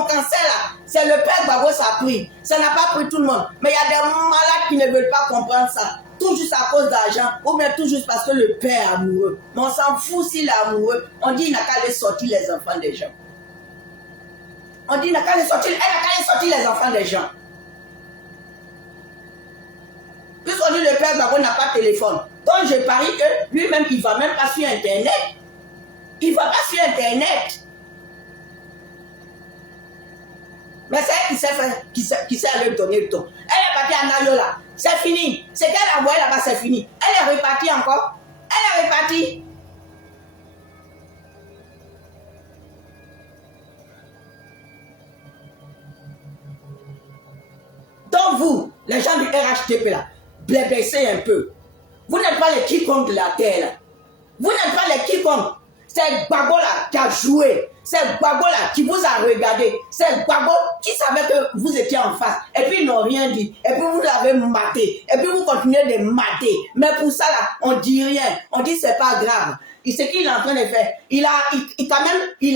cancer là, c'est le père Gbagbo ça a pris. Ça n'a pas pris tout le monde. Mais il y a des malades qui ne veulent pas comprendre ça. Tout juste à cause d'argent, ou bien tout juste parce que le père est amoureux. Mais on s'en fout s'il est amoureux. On dit qu'il n'a qu'à aller sortir les enfants des gens. On dit, elle n'a qu'à aller sortir les enfants des gens. Puisqu'on dit le père Gbagbo n'a pas de téléphone. Donc je parie que lui-même, il ne va même pas sur Internet. Il ne va pas sur Internet. Mais c'est elle qui sait aller donner le ton. Elle est partie à Nayola. C'est fini. C'est qu'elle a envoyé là-bas, c'est fini. Elle est repartie encore. Elle est repartie. Donc vous, les gens du RHDP là, baissez un peu. Vous n'êtes pas les quiconques de la terre là. Vous n'êtes pas les quiconques. C'est Gbagbo là qui a joué. C'est Gbagbo là qui vous a regardé. C'est Gbagbo qui savait que vous étiez en face. Et puis ils n'ont rien dit. Et puis vous l'avez maté. Et puis vous continuez de mater. Mais pour ça là, on dit rien. On dit c'est pas grave. Et ce qu'il est en train de faire, il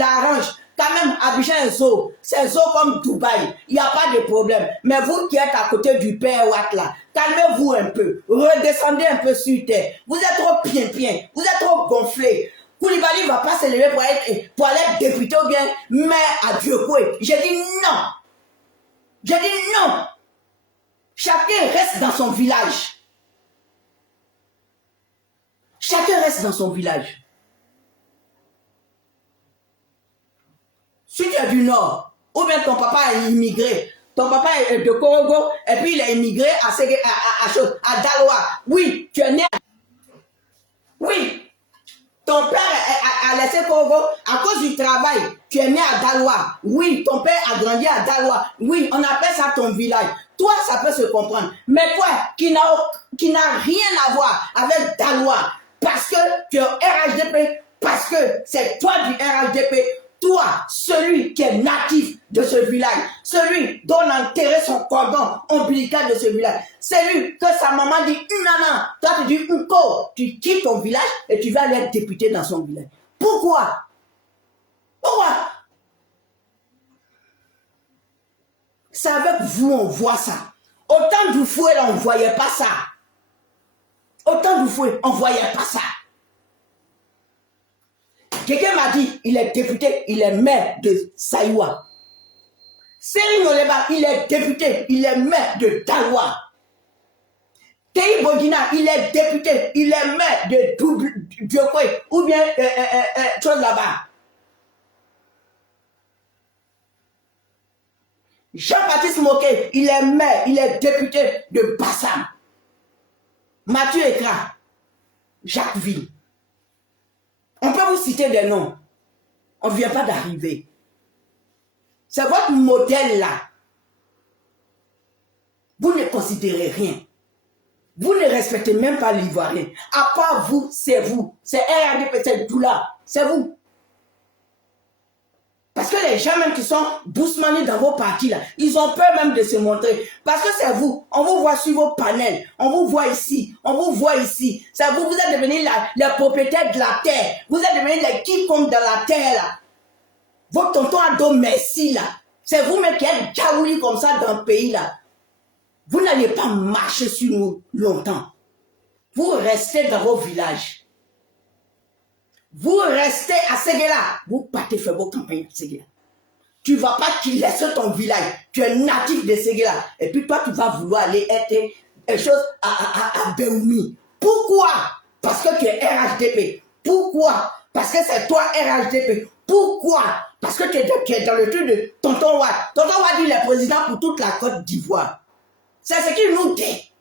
arrange. Quand même, Abidjan est zoo. C'est zoo comme Dubaï. Il n'y a pas de problème. Mais vous qui êtes à côté du père Watt là, calmez-vous un peu. Redescendez un peu sur terre. Vous êtes trop pien. Vous êtes trop gonflé. Koulibaly ne va pas se lever pour aller être député ou bien maire à Dieu-Koué. J'ai dit non. J'ai dit non. Chacun reste dans son village. Chacun reste dans son village. Si tu es du Nord, ou bien ton papa est immigré, ton papa est de Korogo, et puis il est immigré à Daloa. Oui, tu es né. Oui, ton père a laissé Korogo à cause du travail. Tu es né à Daloa. Oui, ton père a grandi à Daloa. Oui, on appelle ça ton village. Toi, ça peut se comprendre. Mais toi, qui n'a rien à voir avec Daloa, parce que tu es RHDP, parce que c'est toi du RHDP, toi, celui qui est natif de ce village, celui dont on a enterré son cordon ombilical de ce village, celui que sa maman dit non, toi tu dis Unko, tu quittes ton village et tu vas aller être député dans son village. Pourquoi? Pourquoi? C'est avec vous on voit ça. Autant du fouet, là, on ne voyait pas ça. Autant du fouet, on ne voyait pas ça. Quelqu'un m'a dit, il est député, il est maire de Saïwa. Serigne Oleba, il est député, il est maire de Dawa. Tei Bodina, il est député, il est maire de Diokoy, ou bien chose là-bas. Jean-Baptiste Moquet, il est maire, il est député de Bassam. Mathieu Ekra, Jacques Ville. On peut vous citer des noms. On ne vient pas d'arriver. C'est votre modèle là. Vous ne considérez rien. Vous ne respectez même pas l'Ivoirien. À part vous, c'est vous. C'est RRDP, c'est tout là. C'est vous. Parce que les gens même qui sont bousmanés dans vos partis là, ils ont peur même de se montrer. Parce que c'est vous. On vous voit sur vos panels. On vous voit ici. On vous voit ici. C'est vous. Vous êtes devenus les propriétaires de la terre. Vous êtes devenus les quiconques dans la terre là. Votre tonton Ado Merci là. C'est vous-même qui êtes jaouli comme ça dans le pays là. Vous n'allez pas marcher sur nous longtemps. Vous restez dans vos villages. Vous restez à Séguéla. Vous partez faire vos campagnes à Séguéla. Tu ne vas pas te laisser ton village. Tu es natif de Séguéla. Et puis toi, tu vas vouloir aller être quelque chose à Béoumi. Pourquoi? Parce que tu es RHDP. Pourquoi? Parce que c'est toi RHDP. Pourquoi? Parce que tu es dans le truc de Tonton Wad. Tonton Wad, il est président pour toute la Côte d'Ivoire. C'est ce qu'il nous dit.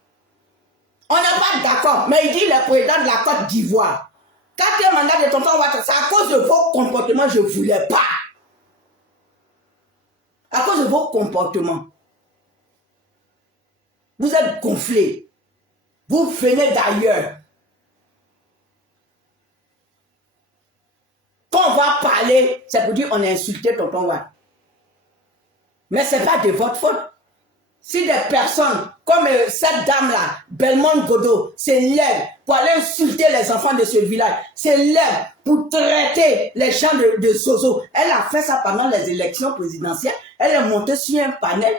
On n'est pas d'accord, mais il dit le président de la Côte d'Ivoire. Quatrième mandat de Tonton Wad, c'est à cause de vos comportements, je ne voulais pas. À cause de vos comportements. Vous êtes gonflés. Vous venez d'ailleurs. Quand on va parler, c'est pour dire qu'on a insulté Tonton Wad. Mais ce n'est pas de votre faute. Si des personnes comme cette dame-là, Belmont Godot, se lèvent pour aller insulter les enfants de ce village, se lèvent pour traiter les gens de Zozo, elle a fait ça pendant les élections présidentielles, elle est montée sur un panel.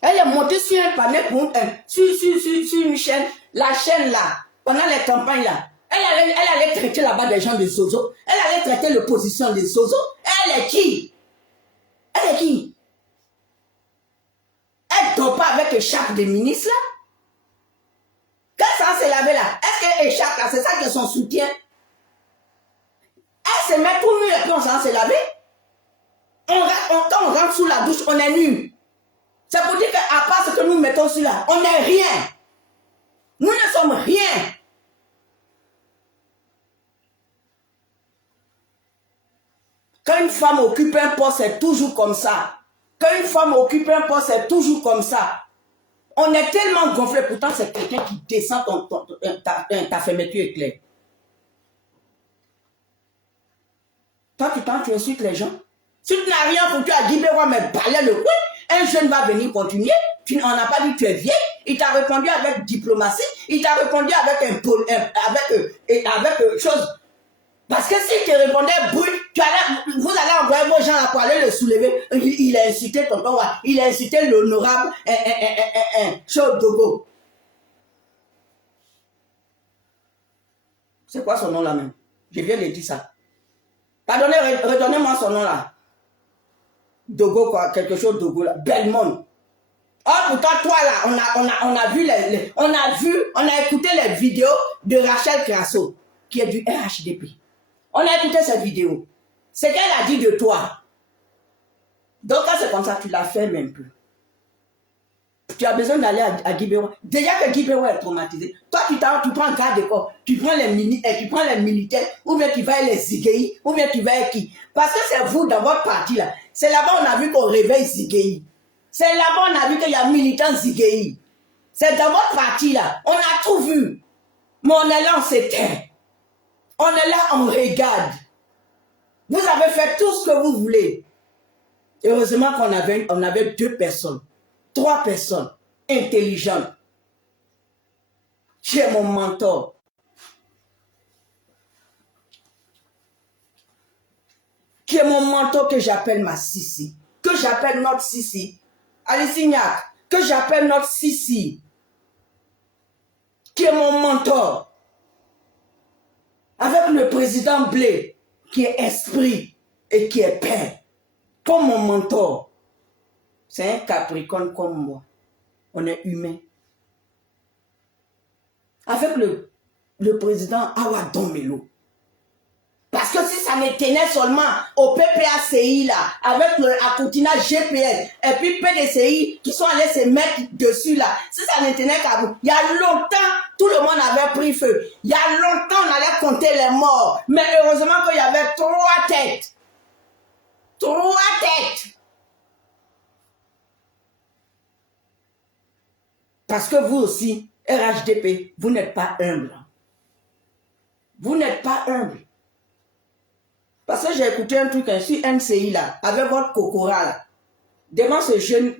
Elle est montée sur un panel pour, sur une chaîne, la chaîne là, pendant les campagnes là. Elle allait traiter là-bas des gens de Zozo, elle allait traiter l'opposition de Zozo. Elle est qui? Elle est qui? Elle ne dort pas avec écharpe de ministre là? Quand ça s'est lavé là, est-ce qu'elle écharpe là, c'est ça qui est son soutien? Elle se met tout nu et puis on s'en s'est lavé? Quand on rentre sous la douche, on est nu. C'est pour dire qu'à part ce que nous mettons sur là, on n'est rien. Nous ne sommes rien. Quand une femme occupe un poste, c'est toujours comme ça. Quand une femme occupe un poste, c'est toujours comme ça. On est tellement gonflé, pourtant c'est quelqu'un qui descend ta fermeture éclair. Toi, tu insultes les gens. Si tu n'as rien foutu à Guibéwa, mais balai le couille, un jeune va venir continuer. On n'a pas dit que tu es vieille. Il t'a répondu avec diplomatie. Il t'a répondu avec chose. Parce que s'il te répondait brut, vous allez envoyer vos gens pour aller le soulever. Il a insulté Tonton Wad. Il a insulté l'honorable Chaud Dogo. C'est quoi son nom là même? Je viens de dire ça. Pardonnez, redonnez-moi son nom là. Dogo quoi, quelque chose Dogo là. Belmont. Oh, pourtant, toi là, on a écouté les vidéos de Rachel Crasso, qui est du RHDP. On a écouté cette vidéo. Ce qu'elle a dit de toi. Donc, quand c'est comme ça, tu la fermes un peu. Tu as besoin d'aller à Guibéwa. Déjà que Guibéwa est traumatisé. Toi, tu prends garde de corps. Tu prends les militaires, ou bien tu vas à les Zigei, ou bien tu vas à qui. Parce que c'est vous, dans votre parti là. C'est là-bas on a vu qu'on réveille Zigei. C'est là-bas on a vu qu'il y a militants Zigei. C'est dans votre parti là. On a tout vu. Mais on est là, on s'éteint. On est là, on regarde. Vous avez fait tout ce que vous voulez. Heureusement qu'on avait 2 personnes, 3 personnes intelligentes. J'ai mon mentor. qui est mon mentor que j'appelle ma Sissi, que j'appelle notre Sissi, Alice Signac, que j'appelle notre Sissi, qui est mon mentor, avec le président Blé, qui est esprit et qui est père, comme mon mentor. C'est un Capricorne comme moi. On est humain. Avec le président Awa Domelo. Parce que si ça ne tenait seulement au PPACI là, avec le accoutinage GPS, et puis PDCI qui sont allés se mettre dessus là, si ça ne tenait qu'à vous, il y a longtemps, tout le monde avait pris feu. Il y a longtemps, on allait compter les morts. Mais heureusement qu'il y avait 3 têtes. 3 têtes. Parce que vous aussi, RHDP, vous n'êtes pas humble. Vous n'êtes pas humble. Parce que j'ai écouté un truc sur NCI là, avec votre Kokora là, devant ce jeune,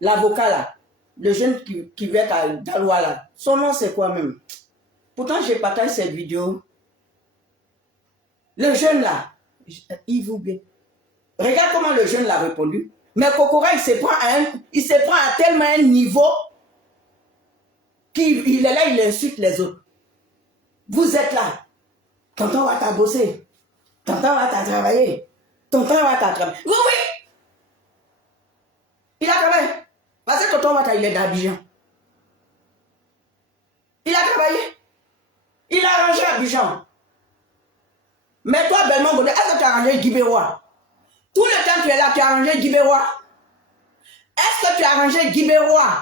l'avocat là, le jeune qui vient à Daloa là. Son nom c'est quoi même? Pourtant j'ai partagé cette vidéo. Le jeune là, il vous bien. Regarde comment le jeune l'a répondu. Mais Kokora il se prend à tellement un niveau qu'il est là, il insulte les autres. Vous êtes là. Tonton va t'à bosser. Tonton va t'à travailler. Tonton va t'à travailler. Oui, oui. Il a travaillé. Parce que tonton va t'à, il est d'Abidjan. Il a travaillé. Il a arrangé Abidjan. Mais toi, Belmont Godé, est-ce que tu as arrangé Guibérois? Tout le temps tu es là, tu as arrangé Guibérois. Est-ce que tu as arrangé Guibérois?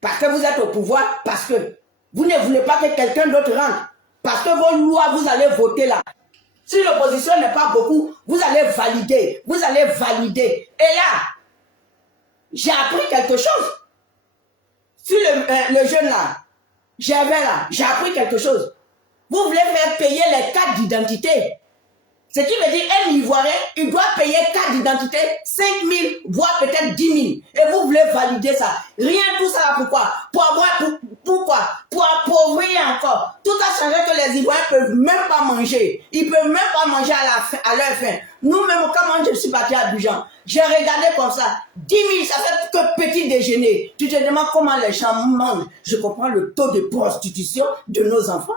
Parce que vous êtes au pouvoir, parce que vous ne voulez pas que quelqu'un d'autre rentre. Parce que vos lois, vous allez voter là. Si l'opposition n'est pas beaucoup, vous allez valider. Vous allez valider. Et là, j'ai appris quelque chose. Sur le jeune là, j'ai appris quelque chose. Vous voulez faire payer les cartes d'identité. Ce qui veut dire un Ivoirien, il doit payer carte d'identité 5 000, voire peut-être 10 000. Et vous voulez valider ça. Rien tout ça, pourquoi? Pourquoi? Pour appauvrir encore. Tout a changé que les Ivoiriens ne peuvent même pas manger. Ils ne peuvent même pas manger à leur faim. Nous-mêmes, quand je suis parti à Abidjan, j'ai regardé comme ça. 10 000, ça fait que petit déjeuner. Tu te demandes comment les gens mangent. Je comprends le taux de prostitution de nos enfants.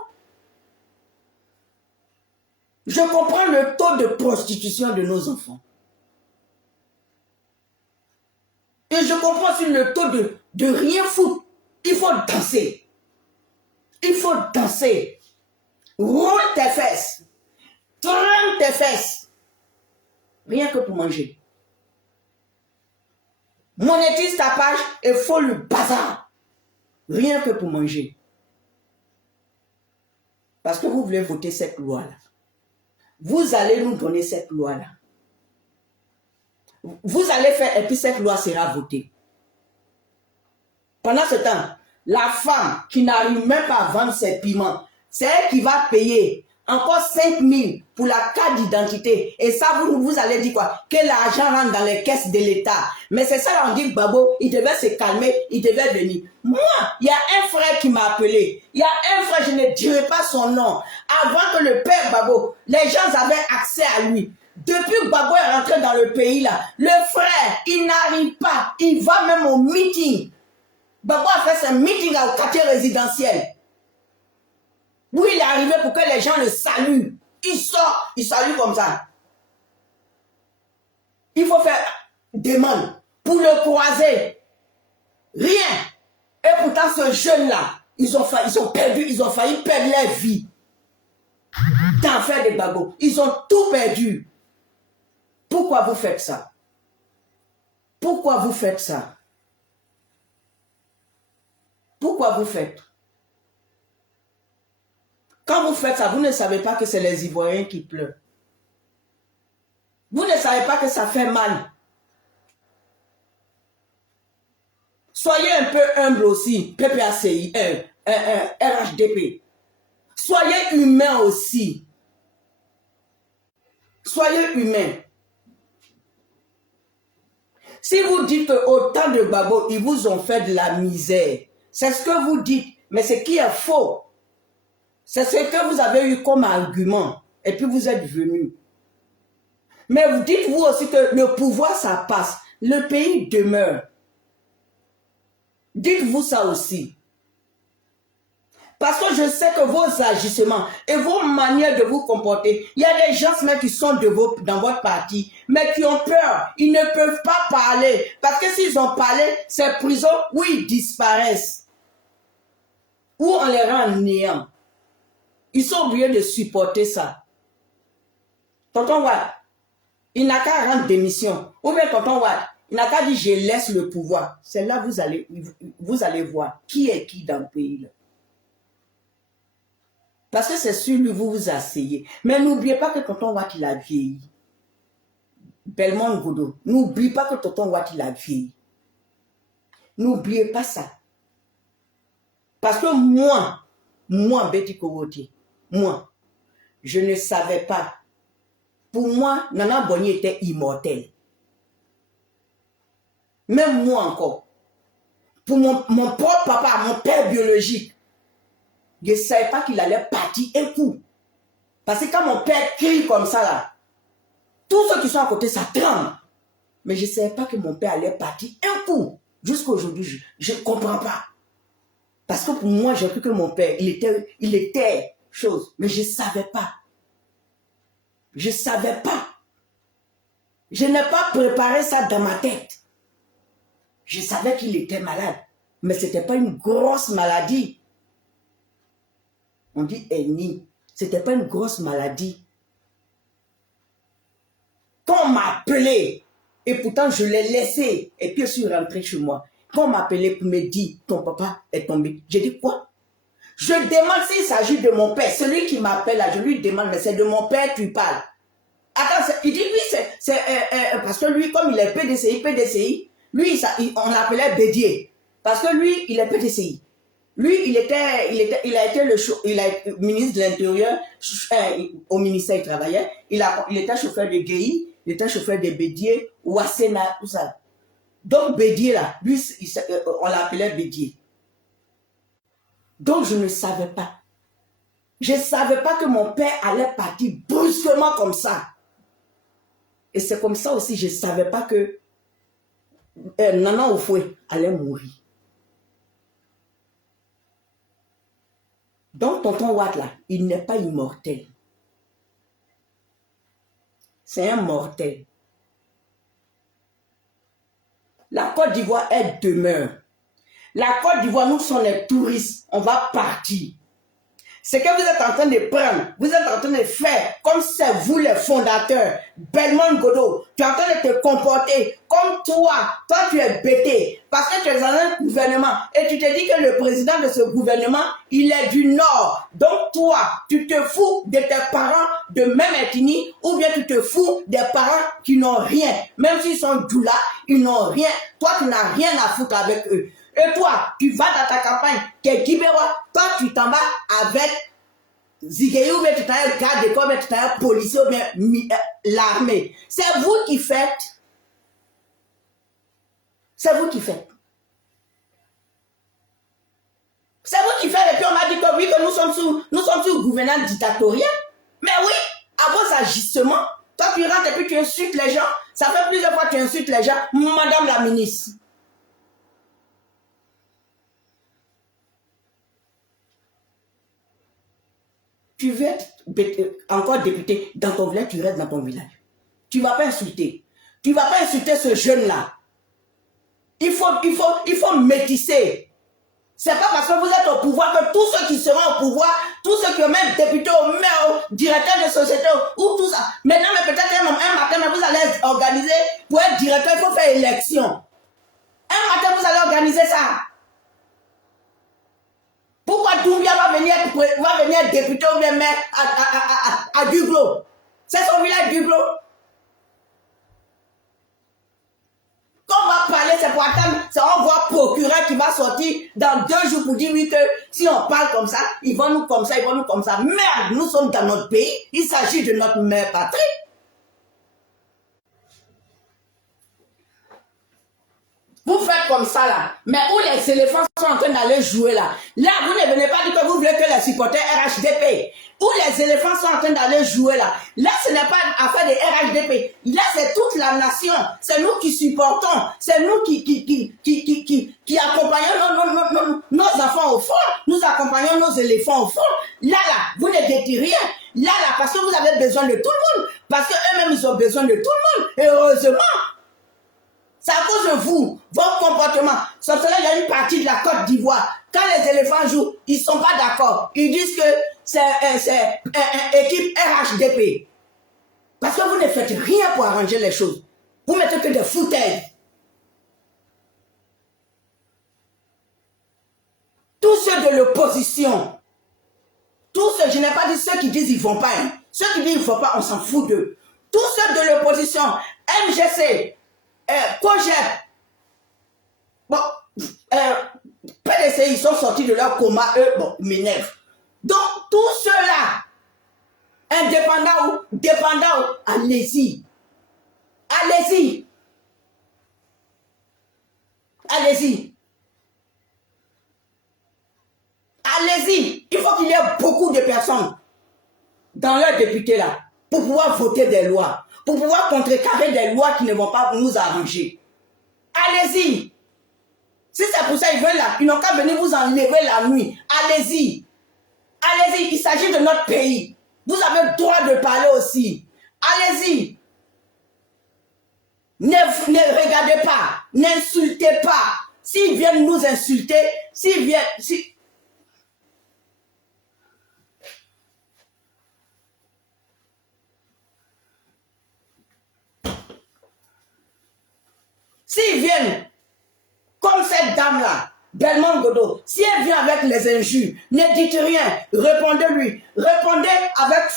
Je comprends le taux de prostitution de nos enfants. Et je comprends aussi le taux de rien foutre. Il faut danser. Il faut danser. Roule tes fesses. Trempe tes fesses. Rien que pour manger. Monétise ta page et faut le bazar. Rien que pour manger. Parce que vous voulez voter cette loi-là. Vous allez nous donner cette loi-là. Vous allez faire, et puis cette loi sera votée. Pendant ce temps, la femme qui n'arrive même pas à vendre ses piments, c'est elle qui va payer encore 5 000 pour la carte d'identité. Et ça, vous allez dire quoi? Que l'argent rentre dans les caisses de l'État. Mais c'est ça, on dit que Babo, il devait se calmer, il devait venir. Moi, il y a un frère qui m'a appelé. Il y a un frère, je ne dirai pas son nom. Avant que le père Babo, les gens avaient accès à lui. Depuis que Babo est rentré dans le pays, là, le frère, il n'arrive pas. Il va même au meeting. Babo a fait son meeting au quartier résidentiel. Oui, il est arrivé pour que les gens le saluent. Il sort, il salue comme ça. Il faut faire demande pour le croiser. Rien. Et pourtant, ce jeune-là, ils ont failli perdre leur vie. D'en faire des bagots. Ils ont tout perdu. Pourquoi vous faites ça? Pourquoi vous faites ça? Pourquoi vous faites? Quand vous faites ça, vous ne savez pas que c'est les Ivoiriens qui pleurent. Vous ne savez pas que ça fait mal. Soyez un peu humble aussi, PPACI, RHDP. Soyez humain aussi. Soyez humain. Si vous dites qu'autant de babos, ils vous ont fait de la misère, c'est ce que vous dites, mais ce qui est faux. C'est ce que vous avez eu comme argument. Et puis vous êtes venus. Mais vous dites-vous aussi que le pouvoir, ça passe. Le pays demeure. Dites-vous ça aussi. Parce que je sais que vos agissements et vos manières de vous comporter, il y a des gens même qui sont dans votre parti, mais qui ont peur. Ils ne peuvent pas parler. Parce que s'ils ont parlé, ces prisons, où ils disparaissent. Ou on les rend néant. Ils sont obligés de supporter ça. Tonton Watt, il n'a qu'à rendre démission. Ou bien Tonton Watt, il n'a qu'à dire je laisse le pouvoir. C'est là que vous allez voir qui est qui dans le pays là. Parce que c'est sur lui vous vous asseyez. Mais n'oubliez pas que Tonton Watt il a vieilli. Belmont Godo, n'oubliez pas que Tonton Watt il a vieilli. N'oubliez pas ça. Parce que moi Betty Kowoti, moi, je ne savais pas. Pour moi, Nana Bonny était immortel. Même moi encore. Pour mon propre papa, mon père biologique, je ne savais pas qu'il allait partir un coup. Parce que quand mon père crie comme ça, là, tous ceux qui sont à côté, ça tremble. Mais je ne savais pas que mon père allait partir un coup. Jusqu'à aujourd'hui, je ne comprends pas. Parce que pour moi, j'ai cru que mon père, il était chose. Mais je ne savais pas. Je ne savais pas. Je n'ai pas préparé ça dans ma tête. Je savais qu'il était malade. Mais ce n'était pas une grosse maladie. On dit ennemi. Ce n'était pas une grosse maladie. Quand on m'a appelé, et pourtant je l'ai laissé, et puis je suis rentré chez moi. Quand on m'a appelé pour me dire, ton papa est tombé, j'ai dit quoi? Je demande s'il s'agit de mon père. Celui qui m'appelle là, je lui demande, mais c'est de mon père tu parles. Attends, il dit oui, c'est parce que lui, comme il est PDCI, lui, on l'appelait Bédier. Parce que lui, il est PDCI. Lui, il a été le ministre de l'Intérieur, au ministère, il travaillait. Il était chauffeur de GI, il était chauffeur de Bédier, Ouassena, tout ça. Donc, Bédier, là, lui, on l'appelait Bédier. Donc, je ne savais pas. Je ne savais pas que mon père allait partir brusquement comme ça. Et c'est comme ça aussi, je ne savais pas que Nana Ofoué allait mourir. Donc, Tonton Watt, là, il n'est pas immortel. C'est un mortel. La Côte d'Ivoire, elle demeure. La Côte d'Ivoire, nous sommes les touristes. On va partir. Ce que vous êtes en train de prendre, vous êtes en train de faire comme c'est vous les fondateurs. Belmont Godo, tu es en train de te comporter comme toi. Toi, tu es bêté parce que tu es dans un gouvernement et tu te dis que le président de ce gouvernement, il est du Nord. Donc toi, tu te fous de tes parents de même ethnie ou bien tu te fous des parents qui n'ont rien. Même s'ils sont Djoula, ils n'ont rien. Toi, tu n'as rien à foutre avec eux. Et toi, tu vas dans ta campagne, t'es Kibéwa, toi tu t'en vas avec Zigueyi ou bien tu t'en vas garde d'école, ou bien tu t'en vas policier ou bien l'armée. C'est vous qui faites. C'est vous qui faites. C'est vous qui faites et puis on m'a dit que oui, que nous sommes sous gouvernance dictatoriale. Mais oui, à vos agissements, toi tu rentres et puis tu insultes les gens. Ça fait plusieurs fois que tu insultes les gens. Madame la ministre. Tu veux être encore député dans ton village, tu restes dans ton village. Tu ne vas pas insulter. Tu ne vas pas insulter ce jeune-là. Il faut métisser. C'est pas parce que vous êtes au pouvoir que tous ceux qui seront au pouvoir, tous ceux qui sont même députés, au maire, au directeur de société, ou tout ça. Maintenant, peut-être un matin, vous allez organiser, pour être directeur, il faut faire élection. Un matin, vous allez organiser ça. Pourquoi Doumbia va venir député ou bien maire à Dublo? C'est son village Dublo. Quand on va parler, c'est pour attendre, on voit procureur qui va sortir dans 2 jours pour dire oui que si on parle comme ça, ils vont nous comme ça, ils vont nous comme ça. Merde, nous sommes dans notre pays, il s'agit de notre mère patrie. Vous faites comme ça là, mais où les éléphants sont en train d'aller jouer là. Là, vous ne venez pas dire que vous voulez que les supporters RHDP, où les éléphants sont en train d'aller jouer là. Là, ce n'est pas affaire de RHDP. Là, c'est toute la nation. C'est nous qui supportons. C'est nous qui accompagnons nos enfants au fond. Nous accompagnons nos éléphants au fond. Là, vous ne dites rien. Là, parce que vous avez besoin de tout le monde. Parce qu'eux-mêmes, ils ont besoin de tout le monde. Et heureusement, c'est à cause de vous, votre comportement. Sauf que là, il y a une partie de la Côte d'Ivoire. Quand les éléphants jouent, ils ne sont pas d'accord. Ils disent que c'est équipe RHDP. Parce que vous ne faites rien pour arranger les choses. Vous mettez que des foutaises. Tous ceux de l'opposition, tous ceux, je n'ai pas dit ceux qui disent qu'ils ne vont pas. Hein. Ceux qui disent qu'ils ne vont pas, on s'en fout d'eux. Tous ceux de l'opposition, MGC, Cogep, bon, PDC, ils sont sortis de leur coma, eux, bon, m'énervent. Donc, tous ceux-là, indépendants ou dépendants, allez-y. Allez-y. Allez-y. Allez-y. Il faut qu'il y ait beaucoup de personnes dans leurs députés là pour pouvoir voter des lois, pour pouvoir contrecarrer des lois qui ne vont pas nous arranger. Allez-y. Si c'est pour ça qu'ils veulent là, ils n'ont qu'à venir vous enlever la nuit. Allez-y. Allez-y, il s'agit de notre pays. Vous avez le droit de parler aussi. Allez-y. Ne regardez pas, n'insultez pas. S'ils viennent nous insulter, s'ils viennent... S'ils viennent, comme cette dame-là, Belmont Godot, si elle vient avec les injures, ne dites rien, répondez-lui. Répondez avec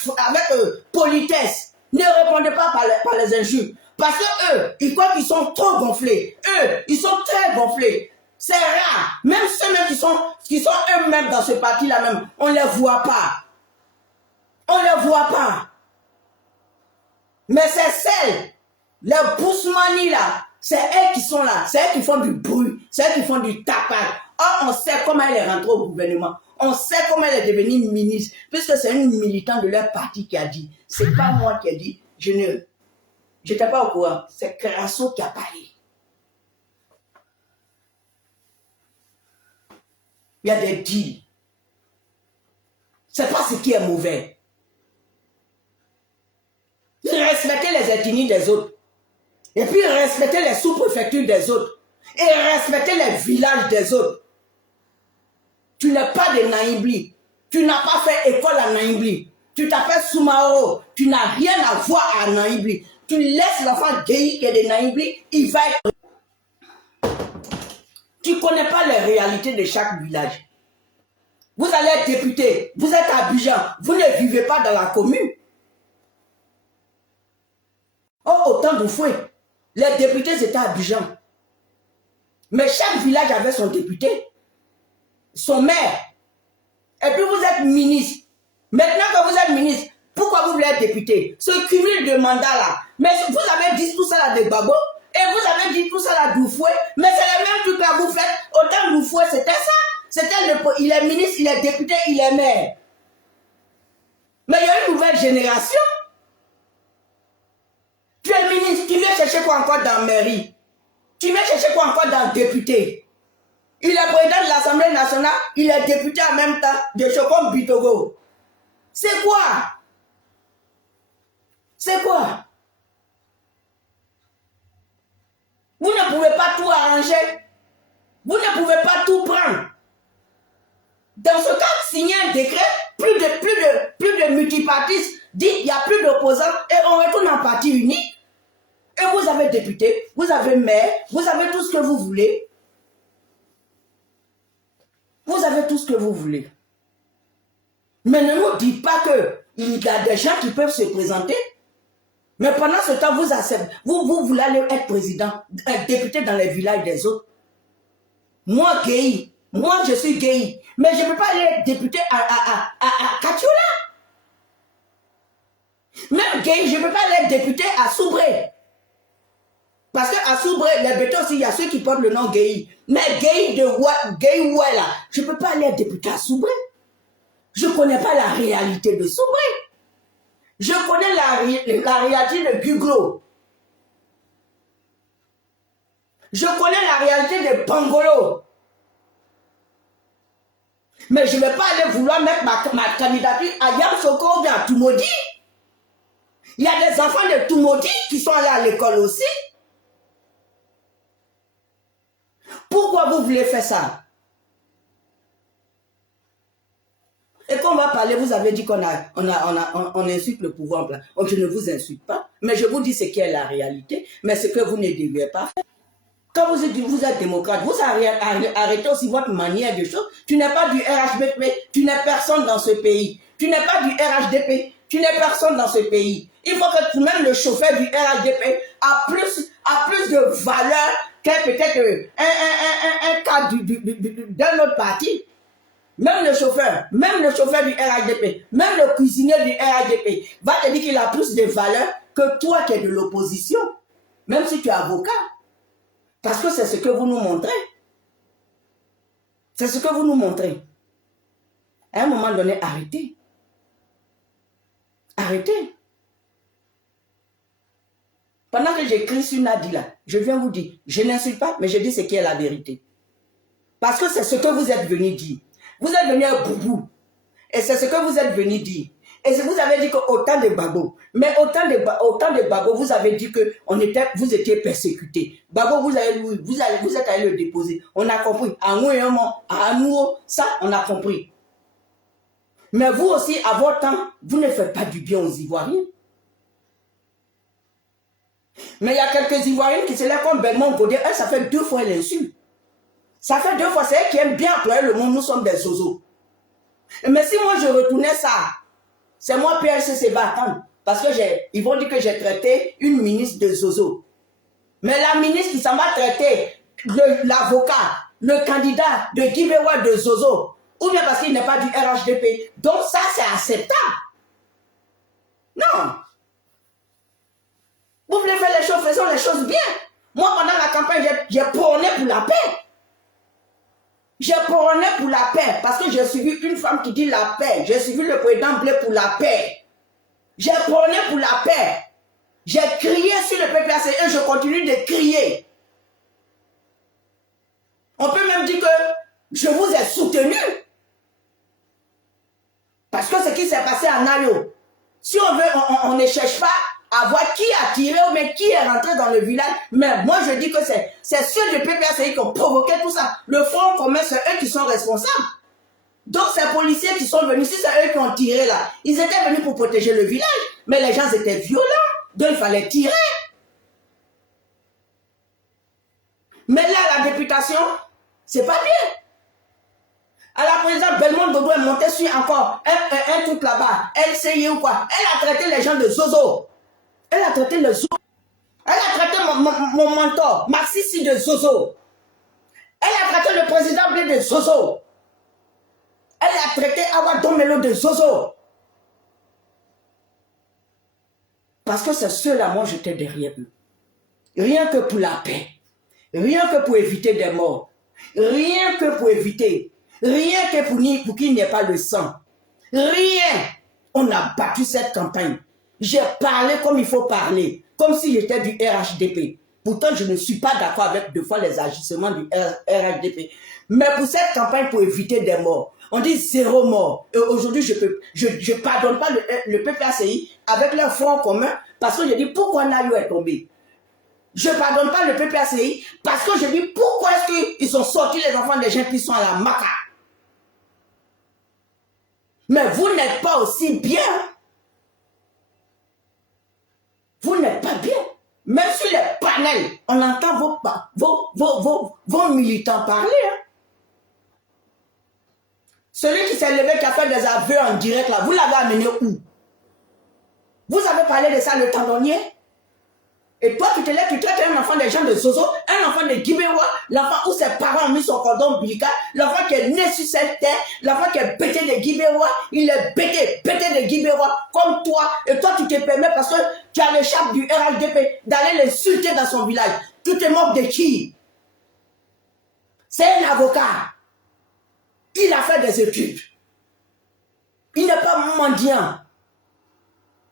politesse. Ne répondez pas par les injures. Parce que eux, ils croient qu'ils sont trop gonflés. Eux, ils sont très gonflés. C'est rare. Même ceux-mêmes qui sont eux-mêmes dans ce parti-là même, on ne les voit pas. On ne les voit pas. Mais c'est celles, les Bousmani là, c'est elles qui sont là, c'est elles qui font du bruit, c'est elles qui font du tapage. Or, on sait comment elle est rentrée au gouvernement. On sait comment elle est devenue ministre, puisque c'est une militante de leur parti qui a dit. C'est pas moi qui ai dit. Je n'étais pas au courant. C'est Crasso qui a parlé. Il y a des deals. C'est pas ce qui est mauvais. Respectez les ethnies des autres. Et puis respectez les sous-préfectures des autres. Et respectez les villages des autres. Tu n'es pas de Naïbli. Tu n'as pas fait école à Naïbli. Tu t'appelles Soumaro. Tu n'as rien à voir à Naïbli. Tu laisses l'enfant gay qui est de Naïbli, il va être... Tu ne connais pas les réalités de chaque village. Vous allez être député. Vous êtes à Abidjan. Vous ne vivez pas dans la commune. Oh, autant de fouet. Les députés étaient à Abidjan. Mais chaque village avait son député, son maire. Et puis vous êtes ministre. Maintenant que vous êtes ministre, pourquoi vous voulez être député? Ce cumul de mandats là. Mais vous avez dit tout ça là de Babo. Et vous avez dit tout ça là d'Oufoué. Mais c'est le même truc que vous faites. Autant d'Oufoué, c'était ça. Il est ministre, il est député, il est maire. Mais il y a une nouvelle génération. Tu es ministre, tu viens chercher quoi encore dans la mairie? Tu viens chercher quoi encore dans le député? Il est président de l'Assemblée nationale, il est député en même temps de Chocom Bitogo. C'est quoi? C'est quoi? Vous ne pouvez pas tout arranger. Vous ne pouvez pas tout prendre. Dans ce cas, signer un décret, plus de multipartistes, dit il n'y a plus d'opposants et on retourne en parti unique. Et vous avez député, vous avez maire, vous avez tout ce que vous voulez. Vous avez tout ce que vous voulez. Mais ne nous dites pas qu'il y a des gens qui peuvent se présenter. Mais pendant ce temps, vous acceptez. Vous voulez aller être président, être député dans les villages des autres. Moi, gay. Moi, je suis gay. Mais je ne peux pas aller être député à Katiola. Même gay, je ne peux pas aller être député à Soubré. Parce qu'à Soubré, les bétons aussi, il y a ceux qui portent le nom gay. Mais gay ouais là, je ne peux pas aller être député à Soubré. Je ne connais pas la réalité de Soubré. Je connais la réalité de Guglo. Je connais la réalité de Bangolo. Mais je ne vais pas aller vouloir mettre ma candidature à Yamsoko ou bien à Tumodi. Il y a des enfants de Tumodi qui sont allés à l'école aussi. Pourquoi vous voulez faire ça? Et quand on va parler, vous avez dit qu'on on insulte le pouvoir. Je ne vous insulte pas, mais je vous dis ce qui est la réalité, mais ce que vous ne devez pas faire. Quand vous êtes démocrate, vous arrêtez aussi votre manière de choses. Tu n'es pas du RHDP, tu n'es personne dans ce pays. Tu n'es pas du RHDP, tu n'es personne dans ce pays. Il faut que même le chauffeur du RHDP a plus de valeur que peut-être un cas d'un autre parti. Même le chauffeur du RHDP, même le cuisinier du RHDP va te dire qu'il a plus de valeur que toi qui es de l'opposition, même si tu es avocat. Parce que c'est ce que vous nous montrez. C'est ce que vous nous montrez. À un moment donné, arrêtez. Arrêtez. Pendant que j'écris sur Nadila, je viens vous dire, je n'insulte pas, mais je dis ce qui est la vérité. Parce que c'est ce que vous êtes venu dire. Vous êtes venu un boubou. Et c'est ce que vous êtes venu dire. Et vous avez dit qu'autant de Babo. Mais autant de Babo, vous avez dit que vous étiez persécutés. Babo, vous êtes allé le déposer. On a compris. À nous, ça, on a compris. Mais vous aussi, à votre temps, vous ne faites pas du bien aux Ivoiriens. Mais il y a quelques Ivoiriens qui se lèvent comme Belmont Godé. Ça fait 2 fois l'insulte. Ça fait 2 fois, c'est eux qui aiment bien employer le monde, nous sommes des zozos. Mais si moi je retournais ça, c'est moi PLCC va attendre. Parce que ils vont dire que j'ai traité une ministre de zozo. Mais la ministre qui s'en va traiter l'avocat, le candidat de Guibewa de zozo, ou bien parce qu'il n'est pas du RHDP. Donc ça, c'est acceptable. Non. Vous voulez faire les choses, faisons les choses bien. Moi, pendant la campagne, j'ai prôné pour la paix. J'ai prôné pour la paix parce que j'ai suivi une femme qui dit la paix. J'ai suivi le président Blé pour la paix. J'ai prôné pour la paix. J'ai crié sur le PPAC et je continue de crier. On peut même dire que je vous ai soutenu. Parce que ce qui s'est passé à Nayo, si on veut, on ne cherche pas à voir qui a tiré ou mais qui est rentré dans le village. Mais moi, je dis que c'est ceux du PPACI qui ont provoqué tout ça. Le Front commun, c'est eux qui sont responsables. Donc, ces policiers qui sont venus, si c'est eux qui ont tiré là, ils étaient venus pour protéger le village. Mais les gens étaient violents. Donc, il fallait tirer. Mais là, la députation, c'est pas bien. À la présidente Belmont Dodo est montée sur encore un truc là-bas. LCI ou quoi. Elle a traité les gens de zozo. Elle a traité le zozo. Elle a traité mon mentor, Maxisi de zozo. Elle a traité le président Blé de zozo. Elle a traité Awa Domelo de zozo. Parce que c'est ceux-là, moi j'étais derrière eux. Rien que pour la paix. Rien que pour éviter des morts. Rien que pour éviter. Rien que pour qu'il n'y ait pas le sang. Rien. On a battu cette campagne. J'ai parlé comme il faut parler. Comme si j'étais du RHDP. Pourtant, je ne suis pas d'accord avec 2 fois les agissements du RHDP. Mais pour cette campagne, pour éviter des morts, on dit 0 mort. Et aujourd'hui, je pardonne pas le PPACI avec leur front commun parce que je dis pourquoi Nayo est tombé. Je ne pardonne pas le PPACI parce que je dis pourquoi est-ce qu'ils ont sorti les enfants des gens qui sont à la Maca. Mais vous n'êtes pas aussi bien. Vous n'êtes pas bien. Même sur les panels, on entend vos militants parler. Hein. Celui qui s'est levé, qui a fait des aveux en direct, là, vous l'avez amené où? Vous avez parlé de ça, le tendonnier? Et toi, tu te lèves, tu traites un enfant des gens de Zozo, un enfant de Guibewa, l'enfant où ses parents ont mis son cordon ombilical, l'enfant qui est né sur cette terre, l'enfant qui est bêté de Guibewa, il est bêté de Guibewa, comme toi. Et toi, tu te permets, parce que tu as le chef du RHDP, d'aller l'insulter dans son village. Tu te moques de qui? C'est un avocat. Il a fait des études. Il n'est pas mendiant.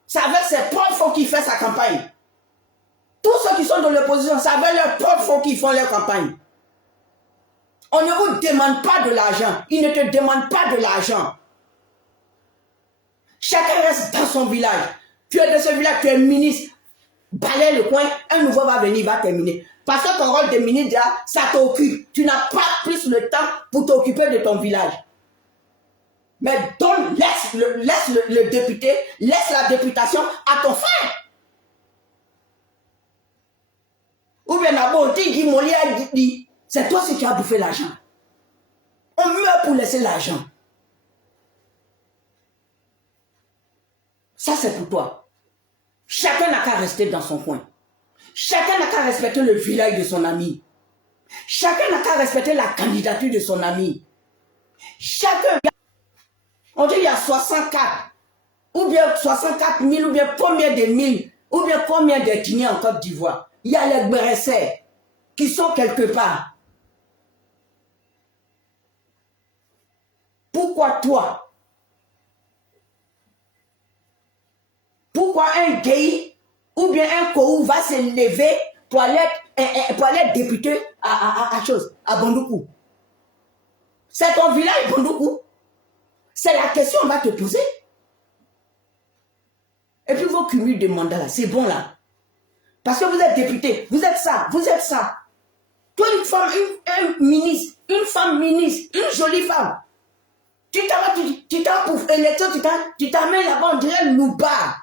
C'est avec ses propres fonds qu'il fait sa campagne. Tous ceux qui sont dans l'opposition, c'est avec leurs propres fonds qu'ils font leur campagne. On ne vous demande pas de l'argent. Ils ne te demandent pas de l'argent. Chacun reste dans son village. Tu es de ce village, tu es ministre. Balaye le coin, un nouveau va venir, il va terminer. Parce que ton rôle de ministre, ça t'occupe. Tu n'as pas plus le temps pour t'occuper de ton village. Mais laisse le député, laisse la députation à ton frère. Ou bien d'abord, tu dis, dit, c'est toi qui as bouffé l'argent. On meurt pour laisser l'argent. Ça, c'est pour toi. Chacun n'a qu'à rester dans son coin. Chacun n'a qu'à respecter le village de son ami. Chacun n'a qu'à respecter la candidature de son ami. Chacun. On dit il y a 64. Ou bien 64 000, ou bien combien de mille, ou bien combien d'ethnies en Côte d'Ivoire. Il y a les Bressais qui sont quelque part. Pourquoi toi? Pourquoi un gay ou bien un Kourou va se lever pour aller être député à Bandoukou? C'est ton village, Bandoukou. C'est la question qu'on va te poser. Et puis vos cumuls de mandats là, c'est bon là. Parce que vous êtes député, vous êtes ça, vous êtes ça. Toi une femme, une femme ministre, une jolie femme. Tu t'as pour élection, tu t'amènes là-bas, on dirait Louba.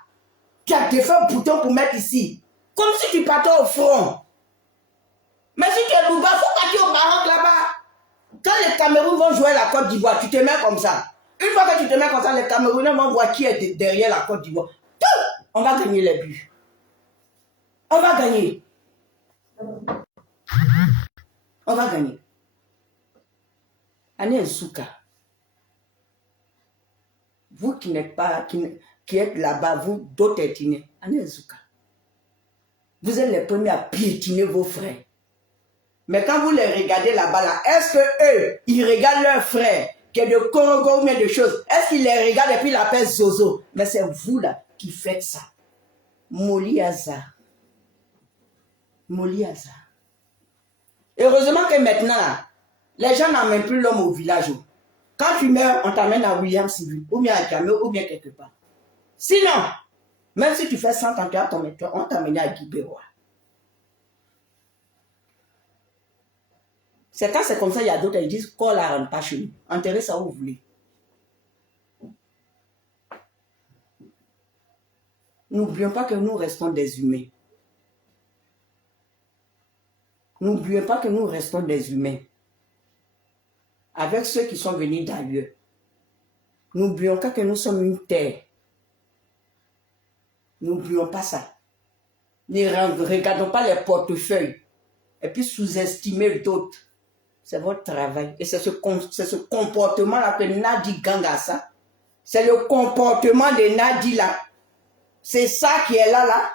Tu as défait un bouton pour mettre ici. Comme si tu partais au front. Mais si tu es Louba, il faut partir au Maroc là-bas. Quand les Cameroun vont jouer la Côte d'Ivoire, tu te mets comme ça. Une fois que tu te mets comme ça, les Camerounais vont voir qui est derrière la Côte d'Ivoire. On va gagner les buts. On va gagner. On va gagner. Anne Souka. Vous qui n'êtes pas, qui êtes là-bas, vous d'autres ethnies, Anne Souka. Vous êtes les premiers à piétiner vos frères. Mais quand vous les regardez là-bas, là, est-ce que eux, ils regardent leurs frères, qui est de Congo ou bien de choses, est-ce qu'ils les regardent et puis ils l'appellent Zozo? Mais c'est vous là qui faites ça. Moliaza. Moliaza. Heureusement que maintenant, là, les gens n'emmènent plus l'homme au village. Quand tu meurs, on t'amène à William Civil, ou bien à Jamé, ou bien quelque part. Sinon, même si tu fais 100 ans, on t'amène à Guibérois. C'est quand c'est comme ça, il y a d'autres qui disent qu'on la rend pas chez nous. Enterrez ça où vous voulez. N'oublions pas que nous restons des humains. N'oublions pas que nous restons des humains. Avec ceux qui sont venus d'ailleurs. N'oublions pas que nous sommes une terre. N'oublions pas ça. Ne regardons pas les portefeuilles. Et puis sous-estimer d'autres. C'est votre travail. Et c'est ce comportement-là que Nadi Ganga ça. C'est le comportement de Nadi là. C'est ça qui est là,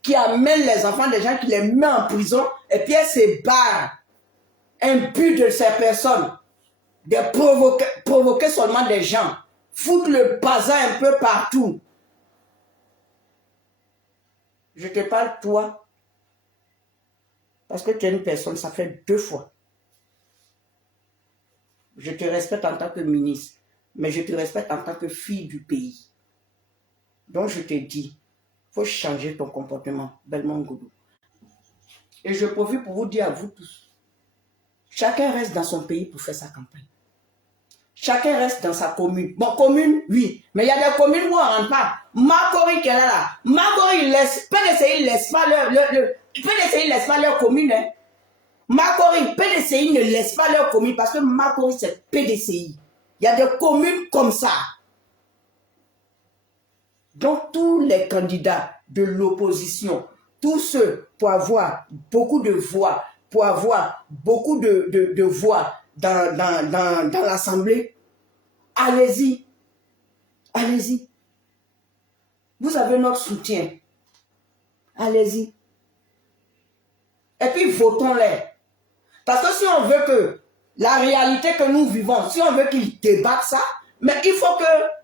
qui amène les enfants des gens, qui les met en prison, et puis elle se barre. Un but de ces personnes, de provoquer seulement des gens, foutre le bazar un peu partout. Je te parle toi, parce que tu es une personne, ça fait 2 fois. Je te respecte en tant que ministre, mais je te respecte en tant que fille du pays. Donc je te dis, il faut changer ton comportement, Belmont Goudou. Et je profite pour vous dire à vous tous, chacun reste dans son pays pour faire sa campagne. Chacun reste dans sa commune. Bon, commune, oui, mais il y a des communes où on ne rentre pas. Makori qui est là, Makori laisse, PDCI laisse pas PDCI laisse pas leur commune. Hein. Makori, PDCI ne laisse pas leur commune parce que Makori c'est PDCI. Il y a des communes comme ça. Donc tous les candidats de l'opposition, tous ceux pour avoir beaucoup de voix, pour avoir beaucoup de voix dans l'Assemblée, allez-y, allez-y. Vous avez notre soutien. Allez-y. Et puis votons-les. Parce que si on veut que la réalité que nous vivons, si on veut qu'ils débattent ça, mais il faut que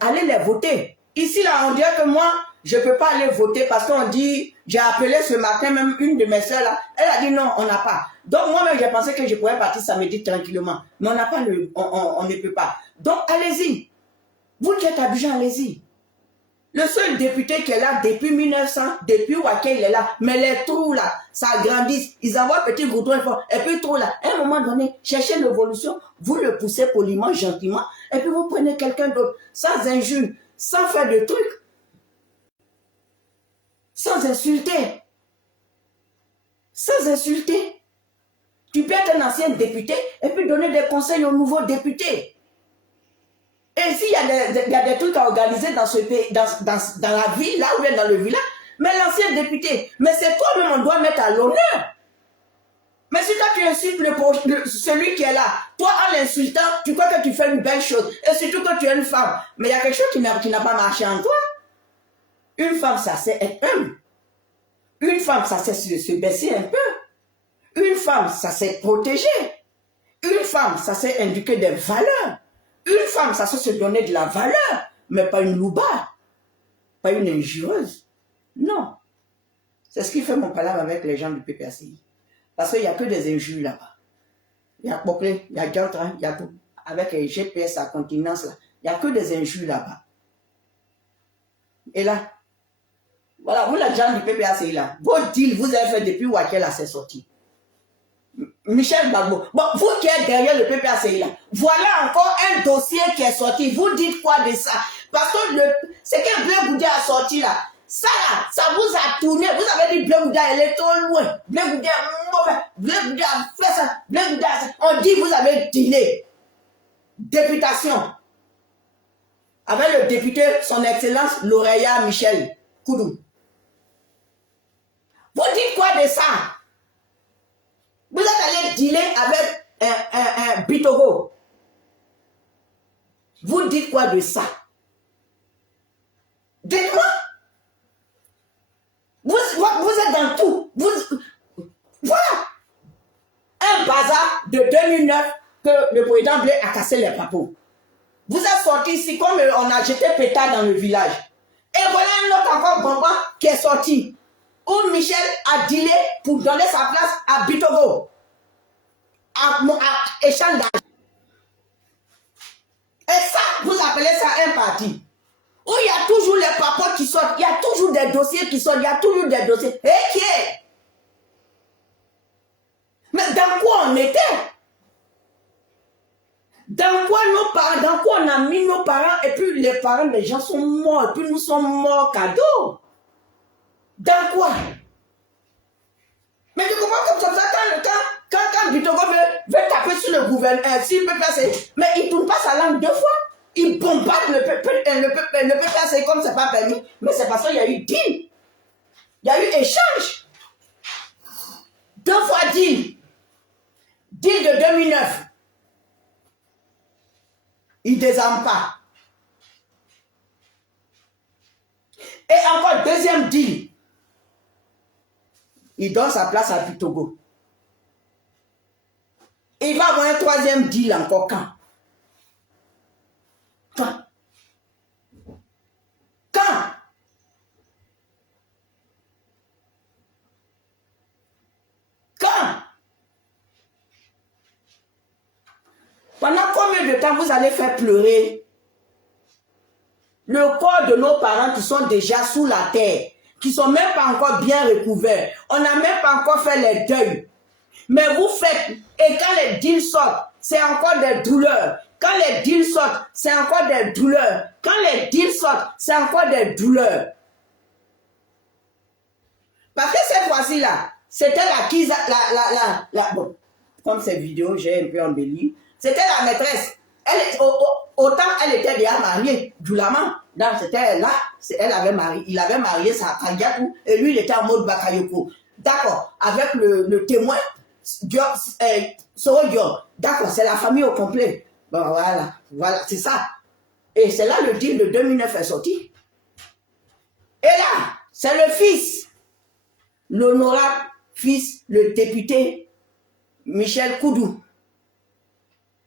allez les voter. Ici, là, on dirait que moi, je ne peux pas aller voter parce qu'on dit, j'ai appelé ce matin, même une de mes soeurs là, elle a dit non, on n'a pas. Donc moi-même, j'ai pensé que je pourrais partir samedi tranquillement. Mais on n'a pas on ne peut pas. Donc allez-y. Vous qui êtes à Abidjan, allez-y. Le seul député qui est là depuis 1900, depuis Waké, il est là. Mais les trous là, ça grandit. Ils envoient un petit goudron et puis trous là. À un moment donné, cherchez l'évolution, vous le poussez poliment, gentiment, et puis vous prenez quelqu'un d'autre, sans injure, sans faire de trucs, sans insulter. Sans insulter. Tu peux être un ancien député et puis donner des conseils aux nouveaux députés. Et s'il y a des trucs à organiser dans ce pays, dans la ville, là ou bien dans le village, mais l'ancien député, mais c'est toi-même on doit mettre à l'honneur. Mais si toi tu insultes celui qui est là, toi en l'insultant, tu crois que tu fais une belle chose. Et surtout que tu es une femme. Mais il y a quelque chose qui n'a pas marché en toi. Une femme, ça sait être humble. Une femme, ça sait se baisser un peu. Une femme, ça sait protéger. Une femme, ça sait indiquer des valeurs. Une femme, ça sait se donner de la valeur, mais pas une louba, pas une injureuse. Non. C'est ce qui fait mon palabre avec les gens du PPACI. Parce qu'il n'y a que des injures là-bas. Il y a Poklé, il y a Diantra, il y a tout. Avec les GPS à continence là, il n'y a que des injures là-bas. Et là, voilà, vous les gens du PPACI là, vos deals, vous avez fait depuis Waké là, c'est sorti. Michel Gbagbo. Bon, vous qui êtes derrière le PPACI là, voilà encore un dossier qui est sorti. Vous dites quoi de ça? Parce que ce que Blé Goudé a sorti là, ça vous a tourné. Vous avez dit Blé Goudé, elle est trop loin. Blé Goudé est mauvais. Blé Goudé a fait ça. Blé Goudé a fait ça. On dit vous avez dealé. Députation. Avec le député, son excellence, Lauréat Michel Koudou. Vous dites quoi de ça? Vous êtes allé dealer avec un Bitogo. Vous dites quoi de ça? Dites-moi. Vous êtes dans tout. Voilà. Un bazar de 2009 que le président Blé a cassé les papous. Vous êtes sorti ici comme on a jeté pétard dans le village. Et voilà un autre encore bonbon qui est sorti. Où Michel a dealé pour donner sa place à Bitogo. À échange d'argent. Et ça, vous appelez ça un parti. Où il y a toujours les papotes qui sortent, il y a toujours des dossiers qui sortent, il y a toujours des dossiers. Et qui est? Mais dans quoi on était? Dans quoi nos parents, dans quoi on a mis nos parents, et puis les parents des gens sont morts, et puis nous sommes morts cadeau. Dans quoi? Mais je comprends comme ça, quand Bitogo veut taper sur le gouvernement, s'il peut passer, mais il ne tourne pas sa langue deux fois. Il bombarde le PPACI comme c'est pas permis. Mais c'est parce qu'il y a eu deal. Il y a eu échange. 2 fois deal. Deal de 2009. Il ne désarme pas. Et encore deuxième deal. Il donne sa place à Bitogo. Il va avoir un troisième deal encore quand? Pendant combien de temps vous allez faire pleurer le corps de nos parents qui sont déjà sous la terre, qui ne sont même pas encore bien recouverts? On n'a même pas encore fait les deuils. Mais vous faites, et quand les deals sortent, c'est encore des douleurs. Quand les deals sortent, c'est encore des douleurs. Quand les deals sortent, c'est encore des douleurs. Parce que cette fois-ci-là, c'était bon, comme ces vidéos, j'ai un peu embelli. C'était la maîtresse. Autant elle était déjà mariée, Djoulama. C'était là, elle avait marié, il avait marié sa Kandiakou, et lui il était en mode Bakayoko. D'accord, avec le témoin, Soro Dior. D'accord, c'est la famille au complet. Bon, voilà, c'est ça. Et c'est là le deal de 2009 est sorti. Et là, c'est le fils, l'honorable fils, le député Michel Koudou,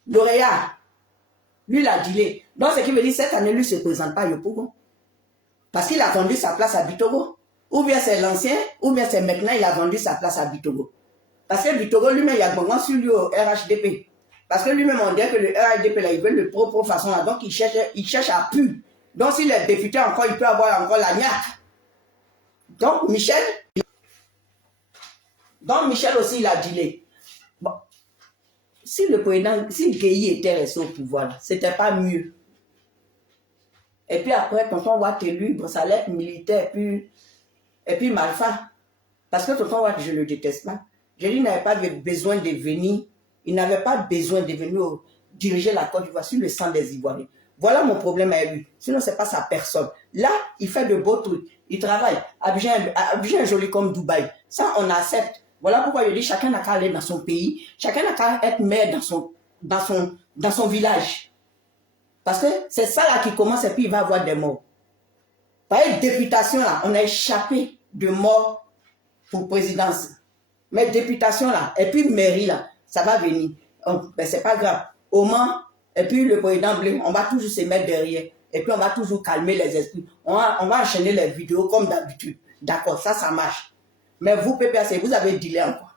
lauréat. Lui, il a dealé. Donc, ce qui veut dire, cette année, lui ne se présente pas à Yopougon. Parce qu'il a vendu sa place à Bitogo. Ou bien c'est l'ancien, ou bien c'est maintenant, il a vendu sa place à Bitogo. Parce que Bitogo, lui-même, il y a bon sur lui au RHDP. Parce que lui-même, on dirait que le RHDP, là, il veut le propre façon là. Donc, il cherche à pu. Donc, s'il est député encore, il peut avoir encore la niaque. Donc, Michel aussi, il a dealé. Bon. Si le président, si Gueye était resté au pouvoir, c'était pas mieux. Et puis après, tonton Watt élu, bon, ça allait être militaire, et puis Malfa. Parce que tonton Watt, je ne le déteste pas. Je lui n'avais pas besoin de venir, il n'avait pas besoin de venir diriger la Côte d'Ivoire sur le sang des Ivoiriens. Voilà mon problème avec lui. Sinon, ce n'est pas sa personne. Là, il fait de beaux trucs. Il travaille. Abidjan est joli comme Dubaï. Ça, on accepte. Voilà pourquoi je dis chacun n'a qu'à aller dans son pays. Chacun n'a qu'à être maire dans son village. Parce que c'est ça là qui commence et puis il va avoir des morts. Par une députation là, on a échappé de morts pour présidence. Mais députation là, et puis mairie là, ça va venir. Ben, c'est pas grave. Au Mans, et puis le président Blé, on va toujours se mettre derrière. Et puis on va toujours calmer les esprits. On va enchaîner les vidéos comme d'habitude. D'accord, ça marche. Mais vous, PPAC, vous avez dealé encore.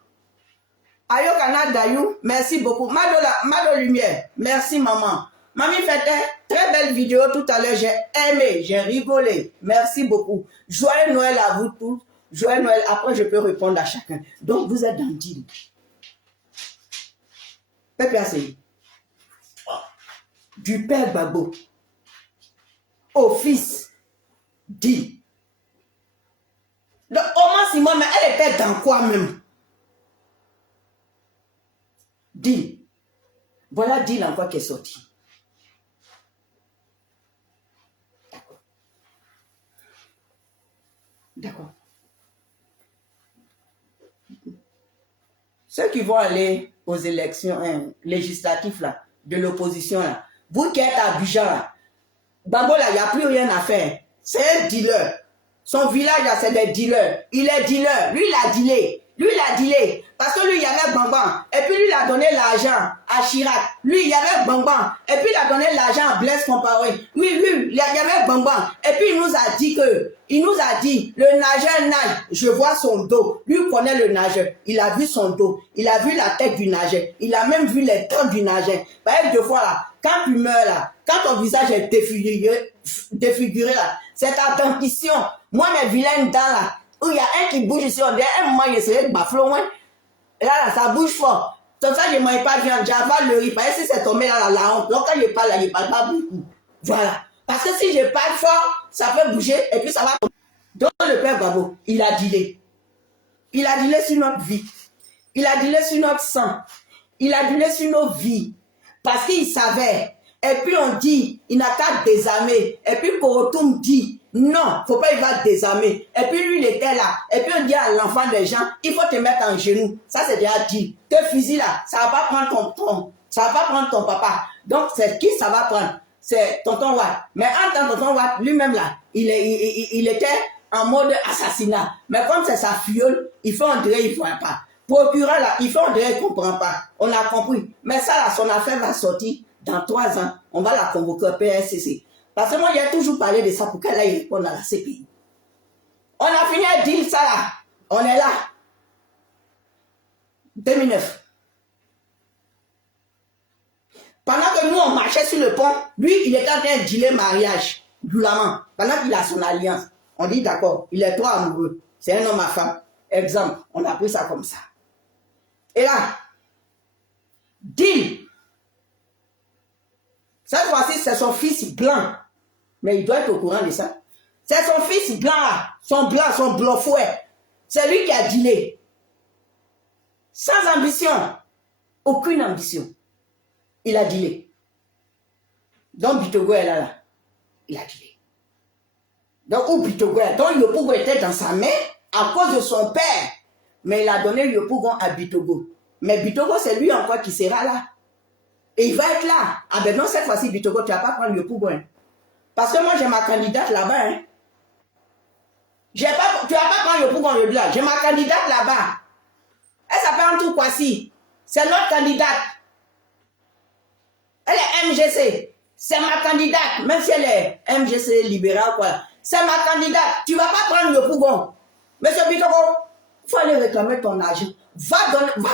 Ayo Kana Dayou, merci beaucoup. Mado Lumière, merci maman. Mamie fait une très belle vidéo tout à l'heure. J'ai aimé, j'ai rigolé. Merci beaucoup. Joyeux Noël à vous tous. Joyeux Noël. Après, je peux répondre à chacun. Donc, vous êtes dans le deal. PPAC. Du père Babo au fils dit. Donc, Oma Simon, mais elle était dans quoi même? Dit. Voilà dit encore qui est sorti. D'accord. Ceux qui vont aller aux élections législatives là, de l'opposition là, vous qui êtes à Abidjan là, Babo là, il n'y a plus rien à faire. C'est un dealer. Son village là, c'est des dealers. Il est dealer. Lui, il a dealé. Lui, il a dealé. Parce que lui, il y avait Bamban. Et puis, lui, il a donné l'argent à Chirac. Lui, il y avait Bamban. Et puis, il a donné l'argent à Blaise Compaoré. Oui, lui, il y avait Bamban. Et puis, il nous a dit, le nageur nage. Je vois son dos. Lui, il connaît le nageur. Il a vu son dos. Il a vu la tête du nageur. Il a même vu les dents du nageur. Par exemple, deux fois là, quand tu meurs là, quand ton visage est défiguré là, c'est ta dentition. Moi, mes vilaines dents là, où il y a un qui bouge ici, on dirait un moment, il serait baflon, hein. Là, ça bouge fort. Comme ça, je ne mange pas de viande, j'avale le riz. Parce que si c'est tombé là, la honte. Donc, quand je parle là, je ne parle pas beaucoup. Voilà. Parce que si je parle fort, ça peut bouger et puis ça va tomber. Donc, le père Babo, il a dealé. Il a dealé sur notre vie. Il a dealé sur notre sang. Il a dealé sur nos vies. Parce qu'il savait. Et puis on dit, il n'a qu'à désarmer. Et puis Korotoum dit, non, faut pas, il va désarmer. Et puis lui, il était là. Et puis on dit à l'enfant des gens, il faut te mettre en genoux. Ça, c'est déjà dit. Tes fusils là, ça va pas prendre ça va pas prendre ton papa. Donc, c'est qui ça va prendre? C'est tonton Watt. Mais en tant que tonton Watt, lui-même là, il était en mode assassinat. Mais comme c'est sa fiole, il faut en dirait, il ne voit pas. Procureur là, il faut en dirait, il ne comprend pas. On a compris. Mais ça là, son affaire va sortir dans 3 ans. On va la convoquer au PSCC. Parce que moi, j'ai toujours parlé de ça pour qu'elle aille répondre à la CPI. On a fini à dire ça là. On est là. 2009. Pendant que nous, on marchait sur le pont, lui, il était en train de dealer mariage, violemment. Pendant qu'il a son alliance. On dit d'accord, il est trop amoureux. C'est un homme à femme. Exemple, on a pris ça comme ça. Et là, deal. Cette fois-ci, c'est son fils blanc. Mais il doit être au courant de ça. C'est son fils blanc, son blanc fouet. C'est lui qui a dealé. Sans ambition. Aucune ambition. Il a dealé. Donc Bitogo est là. Il a dealé. Donc où Bitogo est? Donc Yopougon était dans sa main à cause de son père. Mais il a donné Yopougon à Bitogo. Mais Bitogo, c'est lui encore qui sera là. Et il va être là. Ah ben non, cette fois-ci, Bitogo, tu ne vas pas prendre Yopougon. Hein. Parce que moi, j'ai ma candidate là-bas. Hein. Tu ne vas pas prendre Yopougon le blanc. J'ai ma candidate là-bas. Elle s'appelle Antou Kwasi. C'est notre candidate. Elle est MGC. C'est ma candidate, même si elle est MGC libérale, quoi. C'est ma candidate. Tu ne vas pas prendre le pouvoir. Monsieur Bitoko, il faut aller réclamer ton argent. Va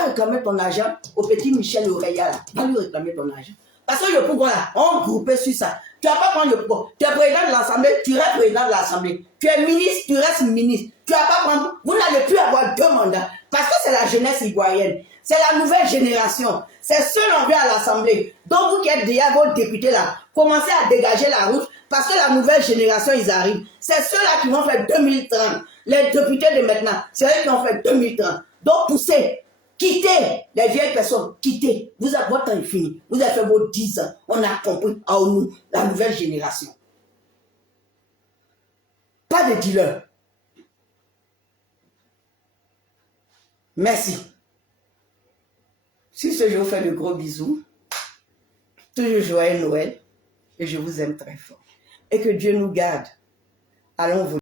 réclamer ton argent au petit Michel Oreya. Va lui réclamer ton argent. Parce que le pouvoir, là, on groupait sur ça. Tu ne vas pas prendre le pouvoir. Tu es président de l'Assemblée, tu restes président de l'Assemblée. Tu es ministre, tu restes ministre. Tu ne vas pas prendre. Vous n'allez plus avoir 2 mandats. Parce que c'est la jeunesse ivoirienne. C'est la nouvelle génération. C'est ceux qui vient à l'Assemblée. Donc vous qui êtes déjà vos députés là, commencez à dégager la route parce que la nouvelle génération, ils arrivent. C'est ceux-là qui vont faire 2030. Les députés de maintenant, c'est eux qui vont faire 2030. Donc poussez, quittez les vieilles personnes, quittez. Votre temps est fini. Vous avez fait vos 10 ans. On a compris à nous, la nouvelle génération. Pas de dealers. Merci. Sur ce, je vous fais de gros bisous. Toujours joyeux Noël. Et je vous aime très fort. Et que Dieu nous garde. Allons vous.